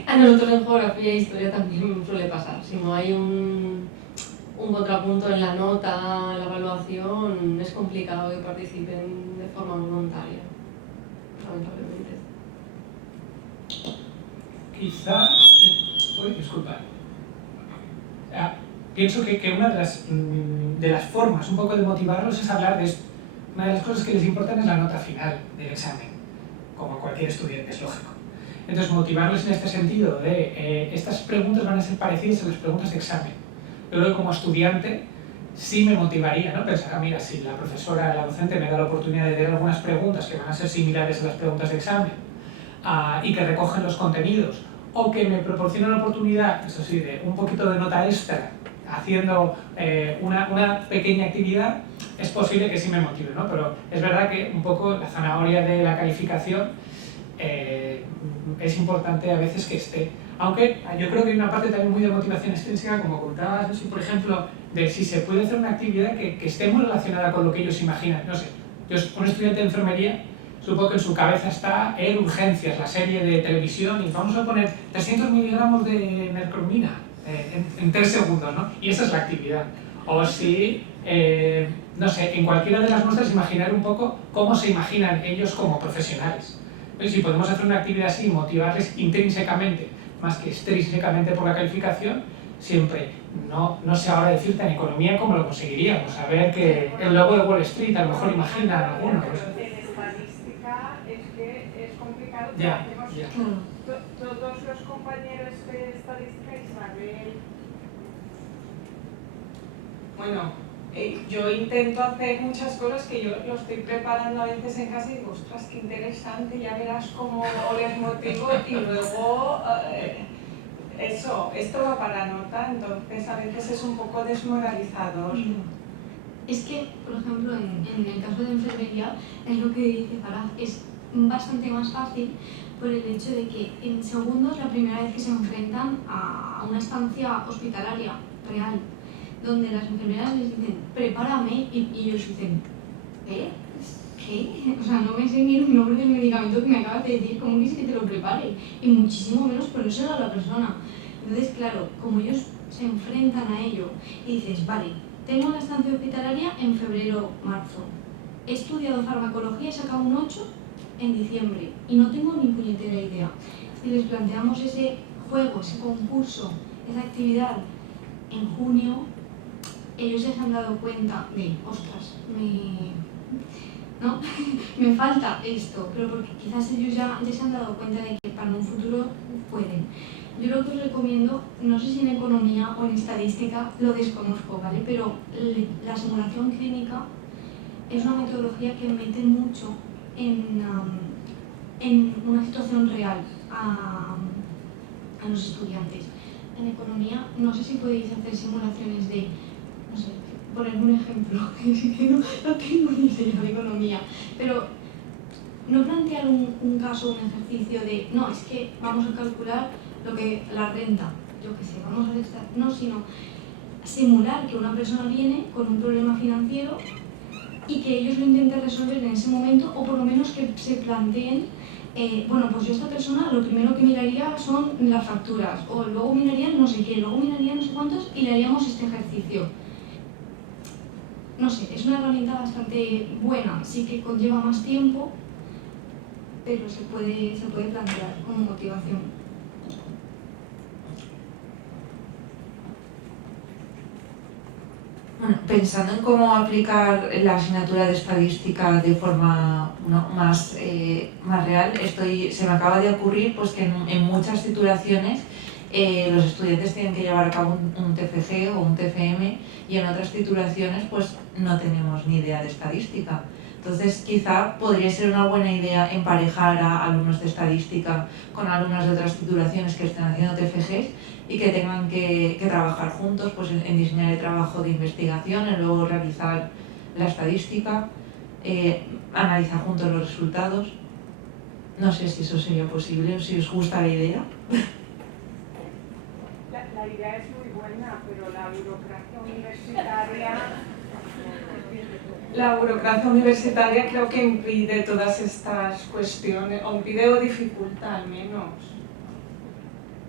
A nosotros en geografía e historia también suele pasar. Si no hay un contrapunto en la nota, en la evaluación, es complicado que participen de forma voluntaria, lamentablemente. Quizá... disculpad. Pienso que una de las formas un poco de motivarlos es hablar de esto. Una de las cosas que les importan es la nota final del examen, como cualquier estudiante, es lógico. Entonces, motivarles en este sentido de estas preguntas van a ser parecidas a las preguntas de examen. Yo creo que como estudiante sí me motivaría, ¿no? Pensar, mira, si la profesora, la docente me da la oportunidad de leer algunas preguntas que van a ser similares a las preguntas de examen y que recogen los contenidos, o que me proporciona la oportunidad, eso sí, de un poquito de nota extra haciendo una pequeña actividad, es posible que sí me motive, ¿no? Pero es verdad que un poco la zanahoria de la calificación es importante a veces que esté. Aunque yo creo que hay una parte también muy de motivación extrínseca, como contabas, ¿no? Si, por ejemplo, de si se puede hacer una actividad que esté muy relacionada con lo que ellos imaginan. No sé, yo, un estudiante de enfermería, supongo que en su cabeza está Urgencias, la serie de televisión, y vamos a poner 300 miligramos de mercromina en 3 segundos, ¿no? Y esa es la actividad. O si, no sé, en cualquiera de las nuestras imaginar un poco cómo se imaginan ellos como profesionales. Y si podemos hacer una actividad así, motivarles intrínsecamente, más que extrínsecamente por la calificación, siempre, no sé ahora decirte en economía cómo lo conseguiríamos. A ver que el logo de Wall Street a lo mejor imaginan algunos. En estadística es que es complicado. Ya. Todos los compañeros de estadística, Isabel. Bueno, yo intento hacer muchas cosas que yo lo estoy preparando a veces en casa y digo, ostras, qué interesante, ya verás cómo les motivo y luego esto va para nota, entonces a veces es un poco desmoralizador. Es que, por ejemplo, en el caso de enfermería, es lo que dice Farah, es bastante más fácil por el hecho de que en segundos la primera vez que se enfrentan a una estancia hospitalaria real, donde las enfermeras les dicen, prepárame, y ellos dicen, ¿qué? O sea, no me sé ni el nombre del medicamento que me acabas de decir, ¿cómo quieres que te lo prepare? Y muchísimo menos ponérselo a la persona. Entonces, claro, como ellos se enfrentan a ello y dices, vale, tengo la estancia hospitalaria en febrero-marzo, he estudiado farmacología, he sacado un 8 en diciembre y no tengo ni puñetera idea. Si les planteamos ese juego, ese concurso, esa actividad en junio, ellos ya se han dado cuenta de, ostras, ¿no? me falta esto, pero porque quizás ellos ya se han dado cuenta de que para un futuro pueden. Yo lo que os recomiendo, no sé si en economía o en estadística, lo desconozco, ¿vale? Pero la simulación clínica es una metodología que mete mucho en una situación real a los estudiantes. En economía, no sé si podéis hacer simulaciones de, no sé, poner un ejemplo, que no tengo ni idea de economía, pero no plantear un caso, un ejercicio de, no, es que vamos a calcular la renta, yo qué sé, vamos a estar, no, sino simular que una persona viene con un problema financiero y que ellos lo intenten resolver en ese momento, o por lo menos que se planteen, bueno, pues yo a esta persona lo primero que miraría son las facturas, o luego miraría no sé qué, luego miraría no sé cuántos y le haríamos este ejercicio. No sé, es una herramienta bastante buena, sí que conlleva más tiempo, pero se puede plantear como motivación. Bueno, pensando en cómo aplicar la asignatura de estadística de forma más real, se me acaba de ocurrir pues, que en muchas titulaciones los estudiantes tienen que llevar a cabo un TFG o un TFM y en otras titulaciones pues, no tenemos ni idea de estadística. Entonces, quizá podría ser una buena idea emparejar a alumnos de estadística con alumnos de otras titulaciones que estén haciendo TFGs y que tengan que trabajar juntos pues, en diseñar el trabajo de investigación, en luego realizar la estadística, analizar juntos los resultados. No sé si eso sería posible o si os gusta la idea. La idea es muy buena, pero la burocracia universitaria creo que impide todas estas cuestiones, o impide o dificulta al menos.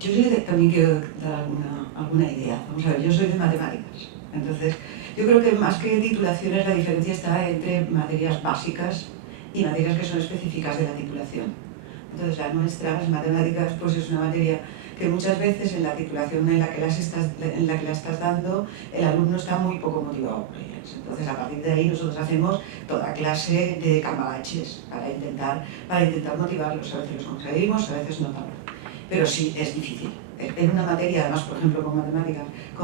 Yo también quiero dar alguna idea. Vamos a ver, yo soy de matemáticas, entonces yo creo que más que titulaciones la diferencia está entre materias básicas y materias que son específicas de la titulación. Entonces la nuestra, las matemáticas, pues es una materia que muchas veces en la titulación en la que la estás dando, el alumno está muy poco motivado por ellas. Entonces a partir de ahí nosotros hacemos toda clase de cambalaches para intentar motivarlos. A veces los conseguimos, a veces no tanto. Pero sí, es difícil. En una materia, además, por ejemplo, como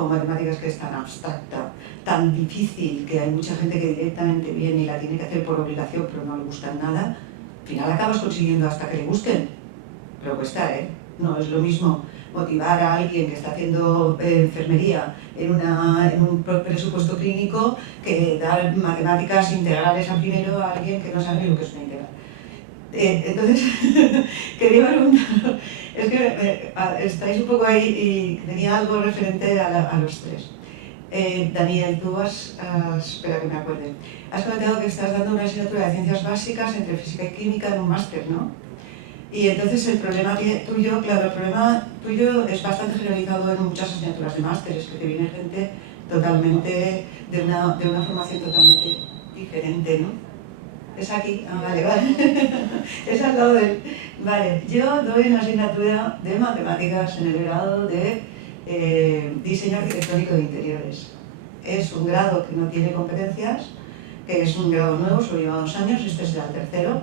matemáticas que es tan abstracta, tan difícil, que hay mucha gente que directamente viene y la tiene que hacer por obligación, pero no le gustan nada, al final acabas consiguiendo hasta que le gusten. Pero cuesta, ¿eh? No es lo mismo motivar a alguien que está haciendo enfermería en un presupuesto clínico que dar matemáticas integrales al primero a alguien que no sabe lo que es una integral. Entonces, quería preguntar, es que estáis un poco ahí y tenía algo referente a los tres. Daniel, tú espera que me acuerde, has comentado que estás dando una asignatura de ciencias básicas entre física y química en un máster, ¿no? Y entonces el problema tuyo es bastante generalizado en muchas asignaturas de máster, es que te viene gente totalmente de una formación totalmente diferente, ¿no? Es aquí, vale. Es al lado de él. Vale, yo doy una asignatura de matemáticas en el grado de diseño arquitectónico de interiores. Es un grado que no tiene competencias, que es un grado nuevo, solo lleva 2 años, este será el tercero.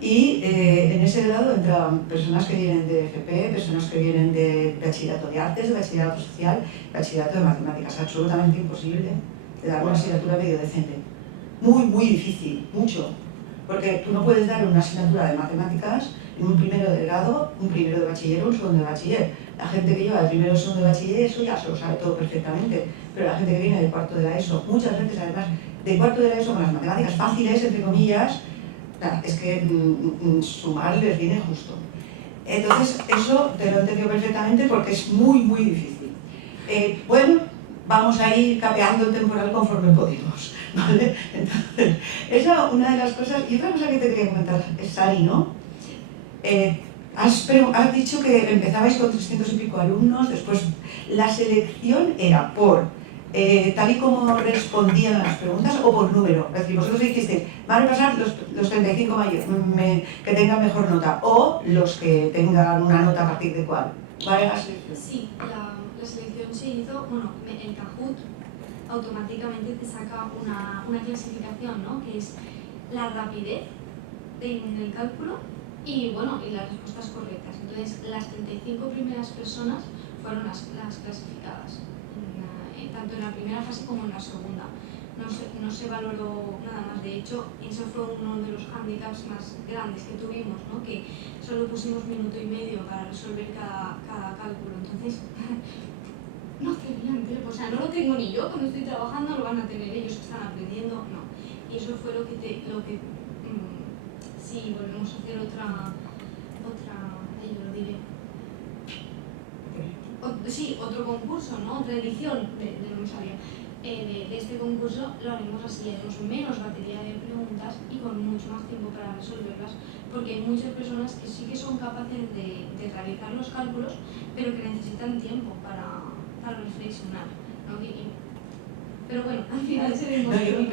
Y en ese grado entran personas que vienen de FP, personas que vienen de bachillerato de artes, de bachillerato social, bachillerato de matemáticas. Absolutamente imposible de dar una asignatura medio decente. Muy difícil, mucho. Porque tú no puedes dar una asignatura de matemáticas en un primero de grado, un primero de bachiller o un segundo de bachiller. La gente que lleva el primero o segundo de bachiller, eso ya se lo sabe todo perfectamente. Pero la gente que viene del cuarto de la ESO, muchas veces además de cuarto de la ESO con las matemáticas fáciles, entre comillas, es que sumar les viene justo. Entonces, eso te lo he entendido perfectamente porque es muy, muy difícil. Bueno, vamos a ir capeando el temporal conforme podemos, ¿vale? Entonces, esa es una de las cosas. Y otra cosa que te quería comentar, Sari, ¿no? Has dicho que empezabais con 300 y pico alumnos, después la selección era por tal y como respondían a las preguntas o por número. Es decir, vosotros dijiste, van a pasar los 35 mayores, que tengan mejor nota, o los que tengan una nota a partir de cuál. ¿Vale la selección? Sí, la selección se hizo, bueno, el Kahoot automáticamente te saca una clasificación, ¿no? Que es la rapidez en el cálculo y, bueno, y las respuestas correctas. Entonces, las 35 primeras personas fueron las clasificadas, tanto en la primera fase como en la segunda. No se valoró nada más. De hecho, eso fue uno de los handicaps más grandes que tuvimos, ¿no? Que solo pusimos 1,5 minutos para resolver cada cálculo. Entonces, no tenían tiempo. O sea, no lo tengo ni yo cuando estoy trabajando, lo van a tener ellos que están aprendiendo, no. Y eso fue lo que sí, volvemos a hacer ahí lo diré. Sí, otro concurso, ¿no? Otra edición no me sabía. De este concurso lo haremos así, haremos menos batería de preguntas y con mucho más tiempo para resolverlas, porque hay muchas personas que sí que son capaces de realizar los cálculos, pero que necesitan tiempo para reflexionar, ¿no? Pero bueno, al final seremos... No, mi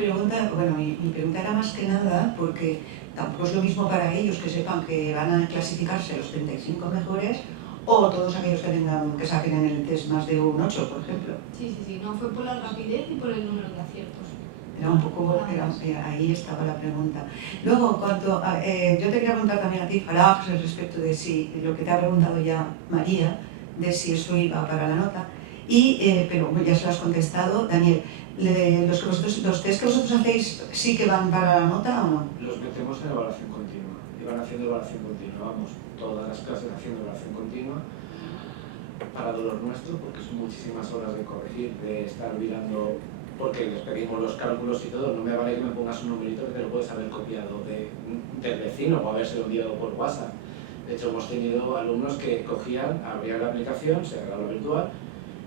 pregunta era más que nada porque tampoco es lo mismo para ellos que sepan que van a clasificarse los 35 mejores o todos aquellos que saquen en el test más de un 8, por ejemplo. Sí, no, fue por la rapidez y por el número de aciertos. Era un poco, ahí estaba la pregunta. Luego, yo te quería preguntar también a ti, Farah, respecto de si lo que te ha preguntado ya María, de si eso iba para la nota, pero ya se lo has contestado, Daniel. ¿Los test que vosotros hacéis sí que van para la nota o no? Los metemos en evaluación continua. Iban haciendo evaluación continua, vamos, todas las clases haciendo evaluación continua, para dolor nuestro, porque son muchísimas horas de corregir, de estar mirando, porque les pedimos los cálculos y todo. No me vale que me pongas un numerito que te lo puedes haber copiado del vecino o habérselo enviado por WhatsApp. De hecho, hemos tenido alumnos que cogían, abrían la aplicación, se agarraba la virtual,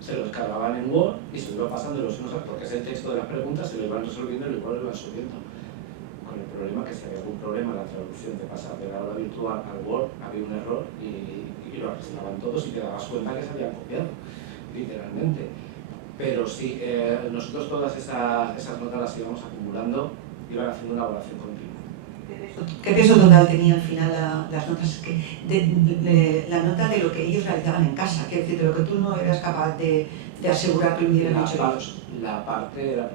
se los cargaban en Word y se lo iban pasando los unos, porque es el texto de las preguntas, se lo iban resolviendo y luego lo iban subiendo. Con el problema que si había algún problema en la traducción de pasar de la aula virtual al Word, había un error y lo arrestaban todos y te dabas cuenta que se habían copiado, literalmente. Pero sí, nosotros todas esas notas las íbamos acumulando, iban haciendo una evaluación continua. ¿Qué peso total tenía al final las notas? La nota de lo que ellos realizaban en casa, quiero decir, de lo que tú no eras capaz de asegurar que lo hubieran hecho ellos. La parte era...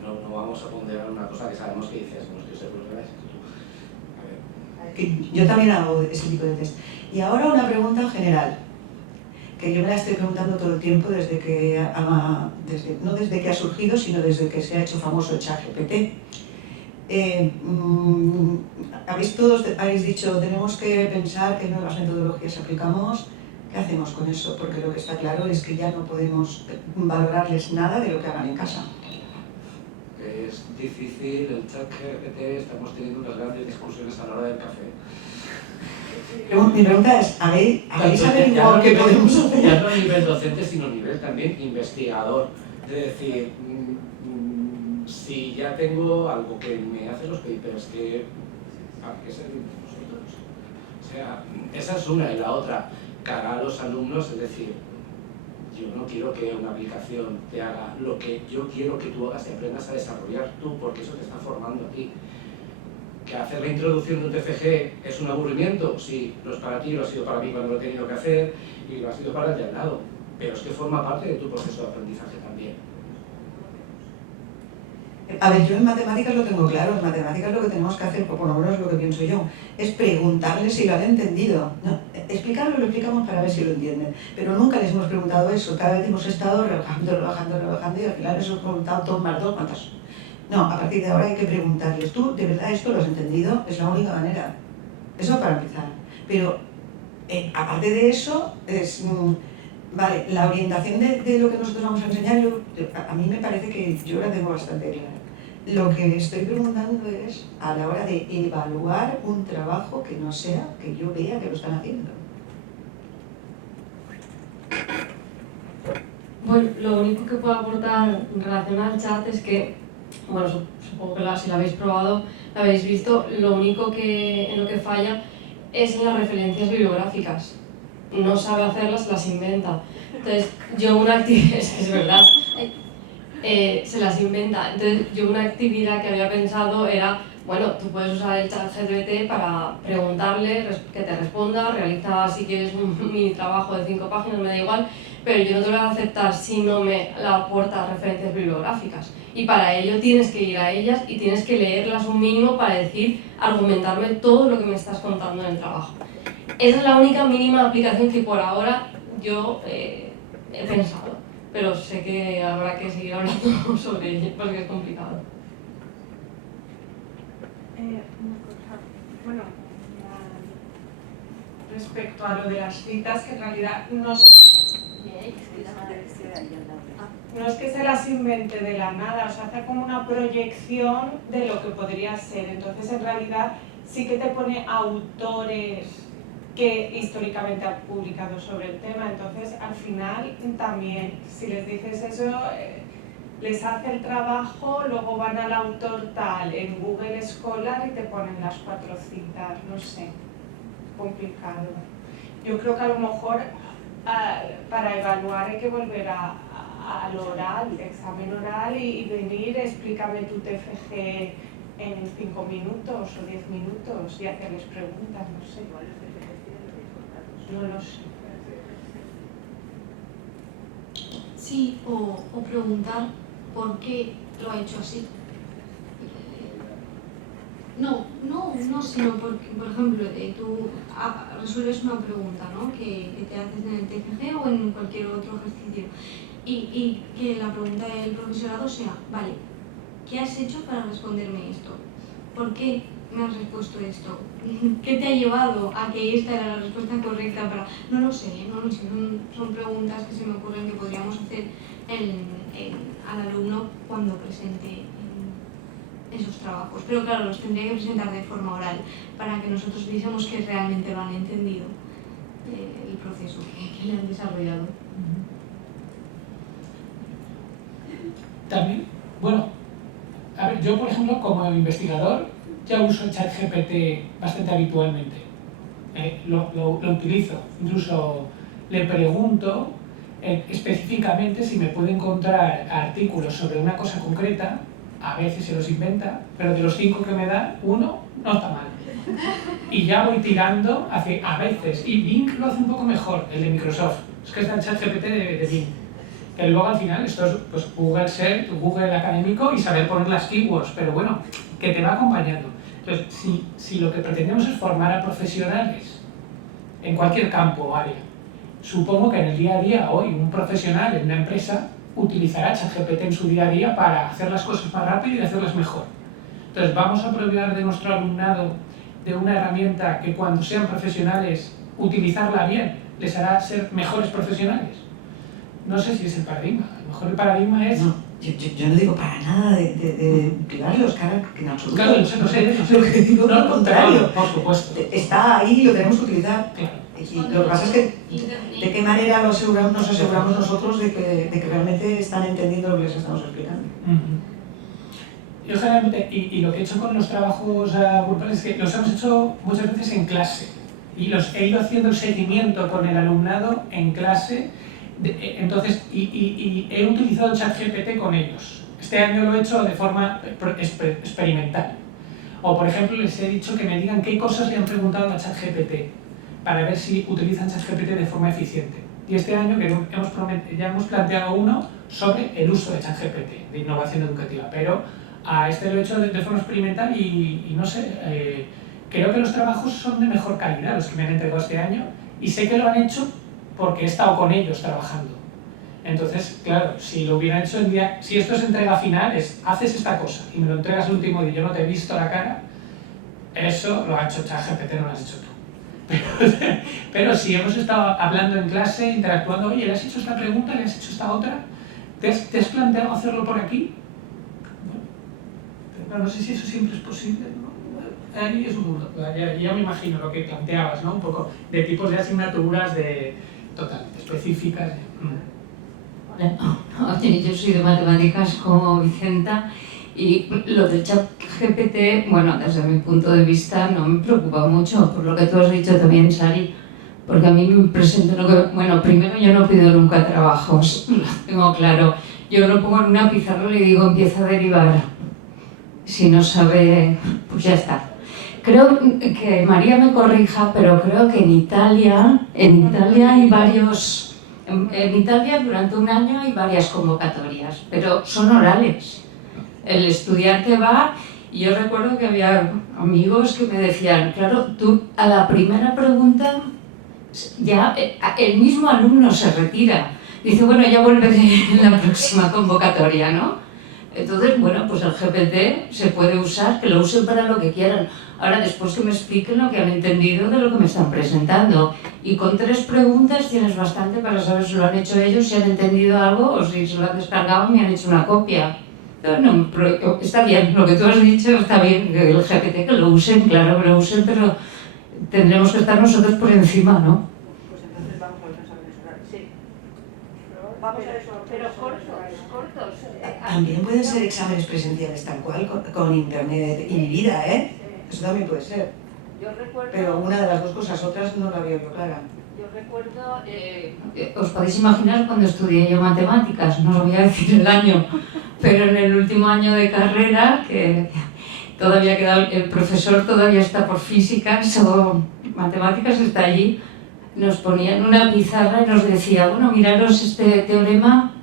No vamos a ponderar una cosa que sabemos que dices, no estoy seguro que la has hecho tú. A ver. Yo también hago ese tipo de test. Y ahora una pregunta general, que yo me la estoy preguntando todo el tiempo no desde que ha surgido, sino desde que se ha hecho famoso el ChatGPT. Todos habéis dicho, tenemos que pensar qué nuevas metodologías aplicamos. ¿Qué hacemos con eso? Porque lo que está claro es que ya no podemos valorarles nada de lo que hagan en casa. Es difícil, el ChatGPT, estamos teniendo unas grandes discusiones a la hora del café. Mi pregunta es, ¿habéis averiguado qué podemos hacer? Ya no a nivel docente, sino a nivel también investigador. Es decir, si ya tengo algo que me hace los papers, ¿para qué servimos nosotros? O sea, esa es una, y la otra, cara a los alumnos, es decir, yo no quiero que una aplicación te haga lo que yo quiero que tú hagas y aprendas a desarrollar tú, porque eso te está formando a ti. ¿Que hacer la introducción de un TFG es un aburrimiento? Sí, lo es para ti, lo ha sido para mí cuando lo he tenido que hacer y lo ha sido para el de al lado, pero es que forma parte de tu proceso de aprendizaje también. A ver, yo en matemáticas lo tengo claro, en matemáticas lo que tenemos que hacer, por lo menos lo que pienso yo, es preguntarles si lo han entendido. No, explicarlo lo explicamos para ver si lo entienden, pero nunca les hemos preguntado eso, cada vez hemos estado rebajando y al final les hemos preguntado 2 más 2, ¿cuántas? No, a partir de ahora hay que preguntarles, ¿tú de verdad esto lo has entendido? Es la única manera. Eso para empezar. Pero aparte de eso, Vale, la orientación de lo que nosotros vamos a enseñar, a mí me parece que yo la tengo bastante clara. Lo que estoy preguntando es a la hora de evaluar un trabajo que no sea que yo vea que lo están haciendo. Bueno, lo único que puedo aportar en relación al chat es que, bueno, supongo que si lo habéis probado, lo habéis visto, lo único en lo que falla es en las referencias bibliográficas. No sabe hacerlas, las inventa. Entonces, es verdad, se las inventa. Entonces, yo una actividad que había pensado era, bueno, tú puedes usar el chat GPT para preguntarle, que te responda, realiza si quieres un mini trabajo de 5 páginas, me da igual, pero yo no te lo voy a aceptar si no me aporta referencias bibliográficas. Y para ello tienes que ir a ellas y tienes que leerlas un mínimo para argumentarme todo lo que me estás contando en el trabajo. Esa es la única mínima aplicación que por ahora yo he pensado, pero sé que habrá que seguir hablando sobre ello porque es complicado. Una cosa, bueno, respecto a lo de las citas, que en realidad no es que se las invente de la nada, o sea, hace como una proyección de lo que podría ser. Entonces, en realidad, sí que te pone autores que históricamente han publicado sobre el tema. Entonces, al final, también, si les dices eso, les hace el trabajo, luego van al autor tal en Google Scholar y te ponen las 4 citas, no sé, complicado. Yo creo que a lo mejor para evaluar hay que volver al oral, examen oral y venir, explícame tu TFG en 5 minutos o 10 minutos y hacerles preguntas, no sé. No lo sé. Sí, o preguntar por qué lo ha hecho así. No, sino porque, por ejemplo, tú resuelves una pregunta, ¿no? que te haces en el TFG o en cualquier otro ejercicio y que la pregunta del profesorado sea, vale, ¿qué has hecho para responderme esto? ¿Por qué me has respuesto esto? ¿Qué te ha llevado a que esta era la respuesta correcta para...? No lo sé, son preguntas que se me ocurren que podríamos hacer al alumno cuando presente esos trabajos, pero claro, los tendría que presentar de forma oral para que nosotros viésemos que realmente lo han entendido el proceso que le han desarrollado. También, bueno, a ver, yo por ejemplo como investigador ya uso el ChatGPT bastante habitualmente, lo utilizo, incluso le pregunto específicamente si me puede encontrar artículos sobre una cosa concreta. A veces se los inventa, pero de los 5 que me da, 1 no está mal. Y ya voy tirando hacia, a veces, y Bing lo hace un poco mejor, el de Microsoft. Es que está el ChatGPT de Bing. Que luego al final esto es pues, Google Search, Google académico y saber poner las keywords, pero bueno, que te va acompañando. Entonces, si lo que pretendemos es formar a profesionales en cualquier campo o área, supongo que en el día a día hoy un profesional en una empresa utilizará ChatGPT en su día a día para hacer las cosas más rápido y hacerlas mejor. Entonces, vamos a proveer de nuestro alumnado de una herramienta que cuando sean profesionales, utilizarla bien, les hará ser mejores profesionales. No sé si es el paradigma. A lo mejor el paradigma es... No, yo no digo para nada de privarlos, que en absoluto. Claro, no sé. Lo que digo es lo contrario. Por supuesto. Está ahí y lo tenemos que utilizar. Claro. Y lo que pasa es que, ¿de qué manera nos aseguramos nosotros de que realmente están entendiendo lo que les estamos explicando? Yo generalmente, y lo que he hecho con los trabajos grupales es que los hemos hecho muchas veces en clase y los he ido haciendo el seguimiento con el alumnado en clase, entonces, y he utilizado ChatGPT con ellos. Este año lo he hecho de forma experimental. O por ejemplo les he dicho que me digan qué cosas le han preguntado a ChatGPT para ver si utilizan ChatGPT de forma eficiente. Y este año que ya hemos planteado uno sobre el uso de ChatGPT, de innovación educativa, pero a este lo he hecho de forma experimental y no sé, creo que los trabajos son de mejor calidad los que me han entregado este año y sé que lo han hecho porque he estado con ellos trabajando. Entonces, claro, si lo hubiera hecho el día, si esto es entrega final, haces esta cosa y me lo entregas el último día y yo no te he visto la cara, eso lo ha hecho ChatGPT, no lo has hecho tú. Pero si hemos estado hablando en clase, interactuando, oye, ¿le has hecho esta pregunta? ¿Le has hecho esta otra? ¿Te has planteado hacerlo por aquí? Pero no sé si eso siempre es posible, ¿no? Ahí es un mundo. Ya me imagino lo que planteabas, ¿no? Un poco de tipos de asignaturas totalmente específicas. Oye, yo soy de matemáticas como Vicenta y lo del ChatGPT, bueno, desde mi punto de vista no me preocupa mucho, por lo que tú has dicho también, Sari, porque a mí me presenta lo que... Bueno, primero yo no pido nunca trabajos, lo tengo claro. Yo lo pongo en una pizarra y le digo empieza a derivar. Si no sabe, pues ya está. Creo que María me corrija, pero creo que en Italia hay varios... En Italia durante un año hay varias convocatorias, pero son orales. El estudiante va, y yo recuerdo que había amigos que me decían, claro, tú a la primera pregunta ya el mismo alumno se retira. Dice, bueno, ya volveré en la próxima convocatoria, ¿no? Entonces, bueno, pues el GPT se puede usar, que lo usen para lo que quieran. Ahora, después que me expliquen lo que han entendido de lo que me están presentando. Y con 3 preguntas tienes bastante para saber si lo han hecho ellos, si han entendido algo o si se lo han descargado y me han hecho una copia. No, pero está bien, lo que tú has dicho está bien, que el GPT que lo usen, claro que lo usen, pero tendremos que estar nosotros por encima, ¿no? Pues entonces vamos a los exámenes orales, sí. Vamos a eso, pero cortos. También pueden ser exámenes presenciales tal cual, con internet inhibida, ¿eh? Eso también puede ser. Yo recuerdo... Pero una de las dos cosas, otras no la veo yo clara. Yo recuerdo, os podéis imaginar cuando estudié yo matemáticas, no os voy a decir el año, pero en el último año de carrera, que todavía queda, el profesor todavía está por físicas o matemáticas, está allí, nos ponía en una pizarra y nos decía, bueno, miraros este teorema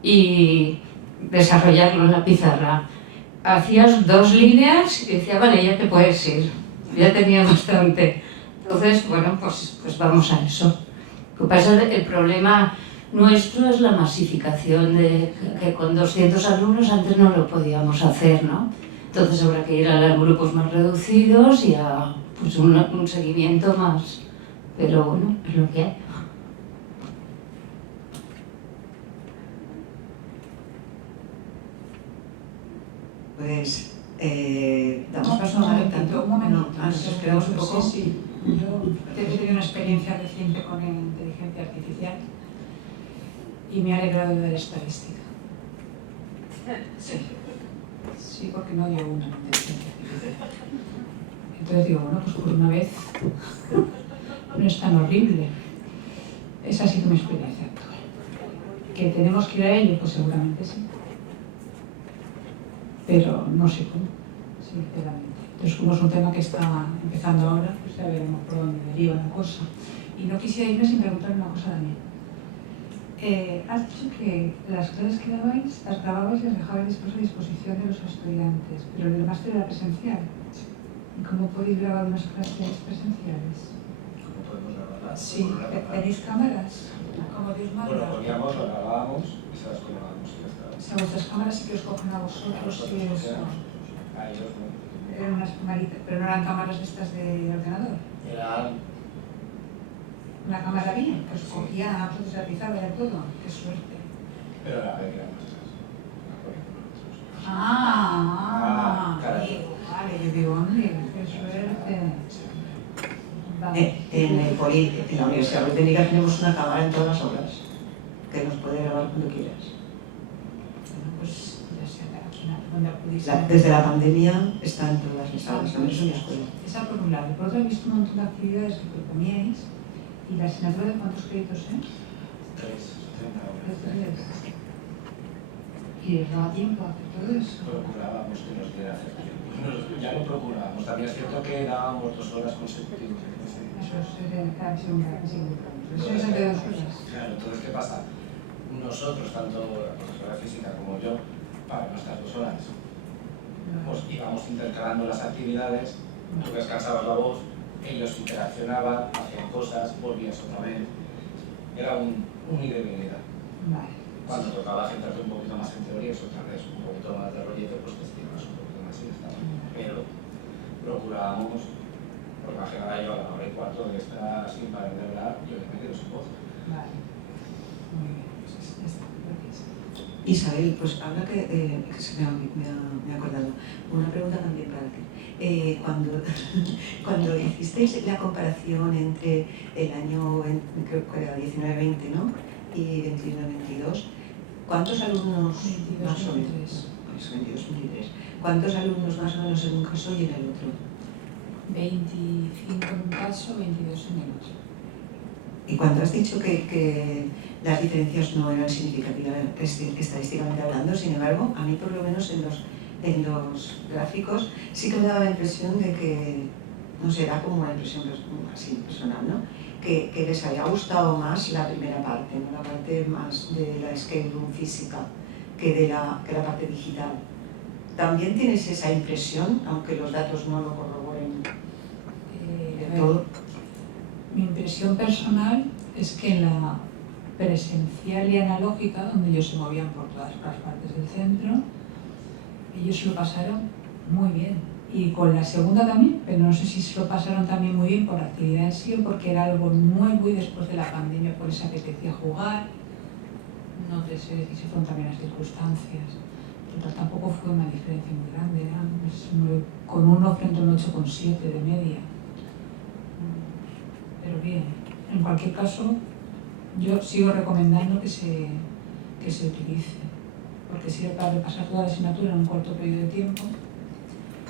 y desarrollarlo en la pizarra. Hacías 2 líneas y decía, vale, ya te puedes ir, ya tenía bastante. Entonces, bueno, pues vamos a eso. Lo que pasa es que el problema nuestro es la masificación, de que con 200 alumnos antes no lo podíamos hacer, ¿no? Entonces habrá que ir a los grupos más reducidos y a pues, un seguimiento más. Pero bueno, es lo que hay. Pues, damos paso a Marta. Un momentito. No, nos esperamos un poco. Sí. Yo he tenido una experiencia reciente con inteligencia artificial y me ha alegrado de la estadística. Sí, porque no dio una inteligencia artificial. Entonces digo, bueno, pues por una vez no es tan horrible. Esa ha sido mi experiencia actual. ¿Que tenemos que ir a ello? Pues seguramente sí. Pero no sé cómo, sinceramente. Entonces, como es un tema que está empezando ahora, pues ya veremos por dónde deriva la cosa. Y no quisiera irme sin preguntarle una cosa a Daniel. Has dicho que las clases que dabais, las grababais y las dejabais después a disposición de los estudiantes, pero el máster era presencial. ¿Y cómo podéis grabar unas clases presenciales? ¿Cómo podemos grabarlas? Sí, ¿tenéis cámaras? Como Dios manda. Bueno, poníamos, lo grabábamos y se las colgábamos y ya está. O sea, vuestras cámaras sí que os cogen a vosotros y os... A ellos no. Eran unas camaritas, pero no eran cámaras estas de ordenador. Eran... Una cámara bien, que os cogía a vosotros la pizarra y todo. Qué suerte. Pero la vez que eran más. Digo, vale, yo digo, hombre, qué suerte. Vale. En la Universidad Politécnica tenemos una cámara en todas las obras que nos puede grabar cuando quieras. Bueno, pues ya sé, aquí donde acudís. Desde la pandemia está en todas las instalaciones en la escuela. Esa por un lado. Por otro, he visto un montón de actividades que proponíais. ¿Y la asignatura de cuántos créditos es? 3, 30 horas. ¿Y os daba tiempo a hacer todo eso? Procurábamos que nos diera hacer tiempo. Ya lo procurábamos. También es cierto que dábamos 2 horas consecutivas. Eso es casi un gran siglo. Eso es entre 2 horas. Claro, entonces, ¿qué pasa? Nosotros, tanto la profesora de física como yo, para nuestras 2 horas, pues íbamos intercalando las actividades, tú descansabas la voz, ellos interaccionaban, hacían cosas, volvías otra vez. Era un ida y venida. Vale. Cuando tocaba centrarte un poquito más en teoría, es otra vez un poquito más de rollete, pues te estiras un poquito más y está. Pero procurábamos, porque imagínate, ahora yo a la hora y cuarto de estar sin parar de hablar, yo me quedo sin voz. Vale. Muy bien, pues ya está. Gracias. Isabel, pues ahora que se me ha acordado, una pregunta también para ti. Cuando hicisteis la comparación entre el año, creo que era 19-20, ¿no? Y 21-22, ¿cuántos alumnos 22, más o menos? 23. Pues 22-23. ¿Cuántos alumnos más o menos en un caso y en el otro? 25 en un caso, 22 en el otro. Y cuando has dicho que las diferencias no eran significativas estadísticamente hablando, sin embargo, a mí por lo menos en los gráficos sí que me daba la impresión de que, no sé, era como una impresión así personal, ¿no? Que les había gustado más la primera parte, ¿no? La parte más de la escape room física que la parte digital. ¿También tienes esa impresión, aunque los datos no lo corroboren del todo? Mi impresión personal es que en la presencial y analógica, donde ellos se movían por todas las partes del centro, ellos se lo pasaron muy bien. Y con la segunda también, pero no sé si se lo pasaron también muy bien por la actividad en sí o porque era algo nuevo y después de la pandemia por les apetecía jugar. No te sé decir si fueron también las circunstancias. Pero tampoco fue una diferencia muy grande, con 1 frente a un 8,7 de media. Pero bien, en cualquier caso, yo sigo recomendando que se utilice, porque sirve para repasar toda la asignatura en un corto periodo de tiempo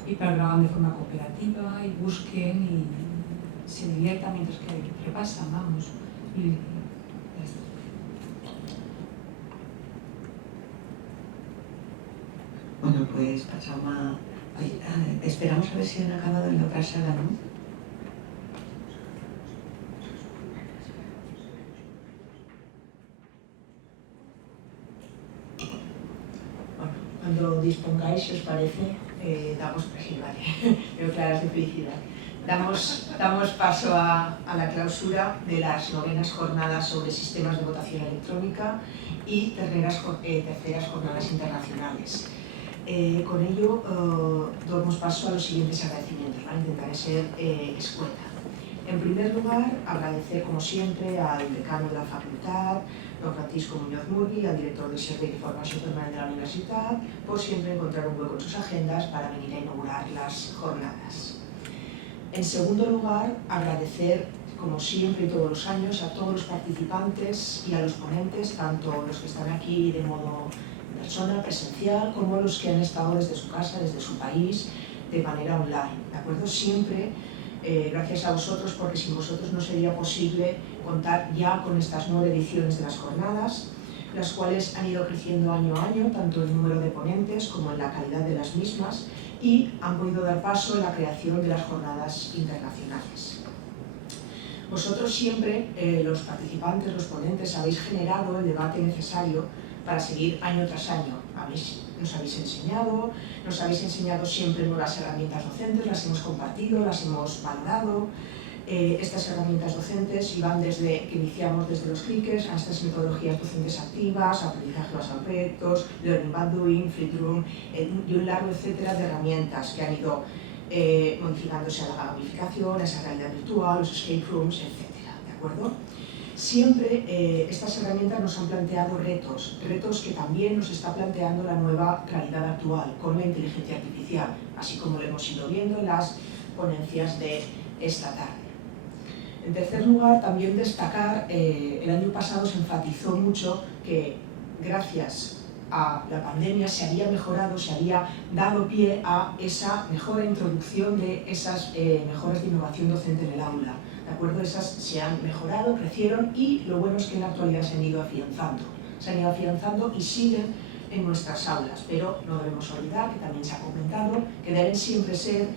y para que lo hagan de forma cooperativa y busquen y se diviertan mientras que repasan, vamos. Y ya está. Bueno, pues pasamos esperamos a ver si han acabado en la otra sala, ¿no? Cuando dispongáis, si os parece, veo claras de felicidad. Damos paso a la clausura de las 9ª jornadas sobre sistemas de votación electrónica y terceras jornadas internacionales. Con ello damos paso a los siguientes agradecimientos, ¿vale? Intentaré ser escueta. En primer lugar, agradecer como siempre al decano de la facultad, don Francisco Muñoz Murgui, al director del Servei de Formació Permanent de la Universitat, por siempre encontrar un hueco en sus agendas para venir a inaugurar las jornadas. En segundo lugar, agradecer, como siempre y todos los años, a todos los participantes y a los ponentes, tanto los que están aquí de modo persona, presencial, como los que han estado desde su casa, desde su país, de manera online. ¿De acuerdo? Siempre gracias a vosotros, porque sin vosotros no sería posible contar ya con estas 9 ediciones de las jornadas, las cuales han ido creciendo año a año, tanto en número de ponentes como en la calidad de las mismas, y han podido dar paso a la creación de las jornadas internacionales. Vosotros siempre, los participantes, los ponentes, habéis generado el debate necesario para seguir año tras año. Nos habéis enseñado siempre nuevas herramientas docentes, las hemos compartido, las hemos valorado. Estas herramientas docentes iban desde que iniciamos desde los clickers a estas metodologías docentes activas, aprendizaje basado en proyectos, learning by doing, flip room, y un largo etcétera de herramientas que han ido modificándose a la gamificación, a esa realidad virtual, los escape rooms, etcétera. ¿De acuerdo? Siempre estas herramientas nos han planteado retos que también nos está planteando la nueva realidad actual con la inteligencia artificial, así como lo hemos ido viendo en las ponencias de esta tarde. En tercer lugar, también destacar, el año pasado se enfatizó mucho que gracias a la pandemia se había mejorado, se había dado pie a esa mejora introducción de esas mejoras de innovación docente en el aula. ¿De acuerdo? Esas se han mejorado, crecieron y lo bueno es que en la actualidad se han ido afianzando. Se han ido afianzando y siguen en nuestras aulas, pero no debemos olvidar, que también se ha comentado, que deben siempre ser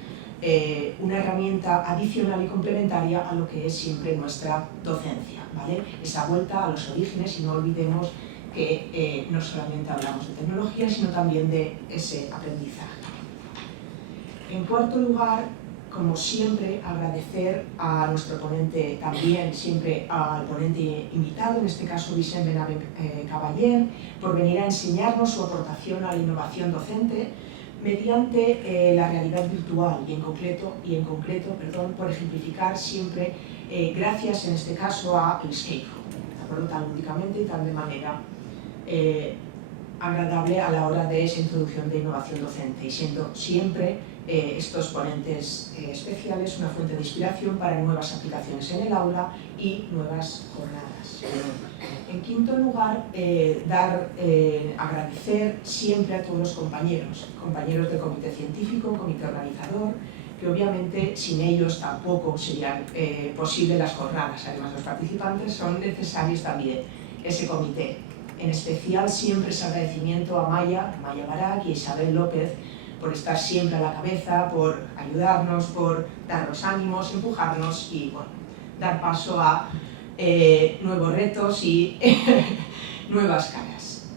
una herramienta adicional y complementaria a lo que es siempre nuestra docencia, ¿vale? Esa vuelta a los orígenes y no olvidemos que no solamente hablamos de tecnología, sino también de ese aprendizaje. En cuarto lugar, como siempre, agradecer a nuestro ponente también, siempre al ponente invitado, en este caso Vicent Benavent Cavallén, por venir a enseñarnos su aportación a la innovación docente, mediante la realidad virtual y en concreto, por ejemplificar siempre gracias en este caso a el escape room, ¿de acuerdo? Tan lúdicamente y tan de manera agradable a la hora de esa introducción de innovación docente y siendo siempre estos ponentes especiales una fuente de inspiración para nuevas aplicaciones en el aula y nuevas jornadas. En quinto lugar, agradecer siempre a todos los compañeros del comité científico, comité organizador, que obviamente sin ellos tampoco serían posibles las jornadas. Además, los participantes son necesarios también, ese comité. En especial, siempre ese agradecimiento a Maya Barak y a Isabel López por estar siempre a la cabeza, por ayudarnos, por darnos ánimos, empujarnos y bueno, dar paso a nuevos retos y nuevas caras.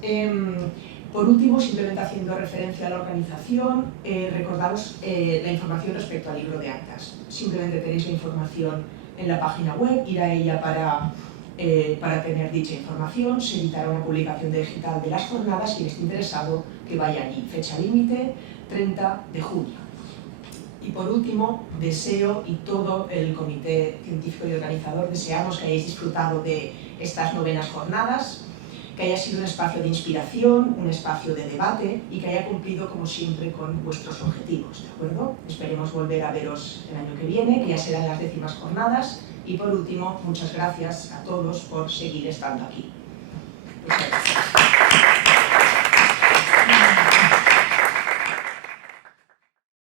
Por último, simplemente haciendo referencia a la organización, recordaros la información respecto al libro de actas. Simplemente tenéis la información en la página web, ir a ella para tener dicha información. Se editará una publicación digital de las jornadas y el esté interesado que vaya allí. Fecha límite, 30 de junio. Y por último, deseo y todo el comité científico y organizador deseamos que hayáis disfrutado de estas novenas jornadas, que haya sido un espacio de inspiración, un espacio de debate y que haya cumplido como siempre con vuestros objetivos, ¿de acuerdo? Esperemos volver a veros el año que viene, que ya serán las 10ª jornadas. Y por último, muchas gracias a todos por seguir estando aquí. Muchas gracias.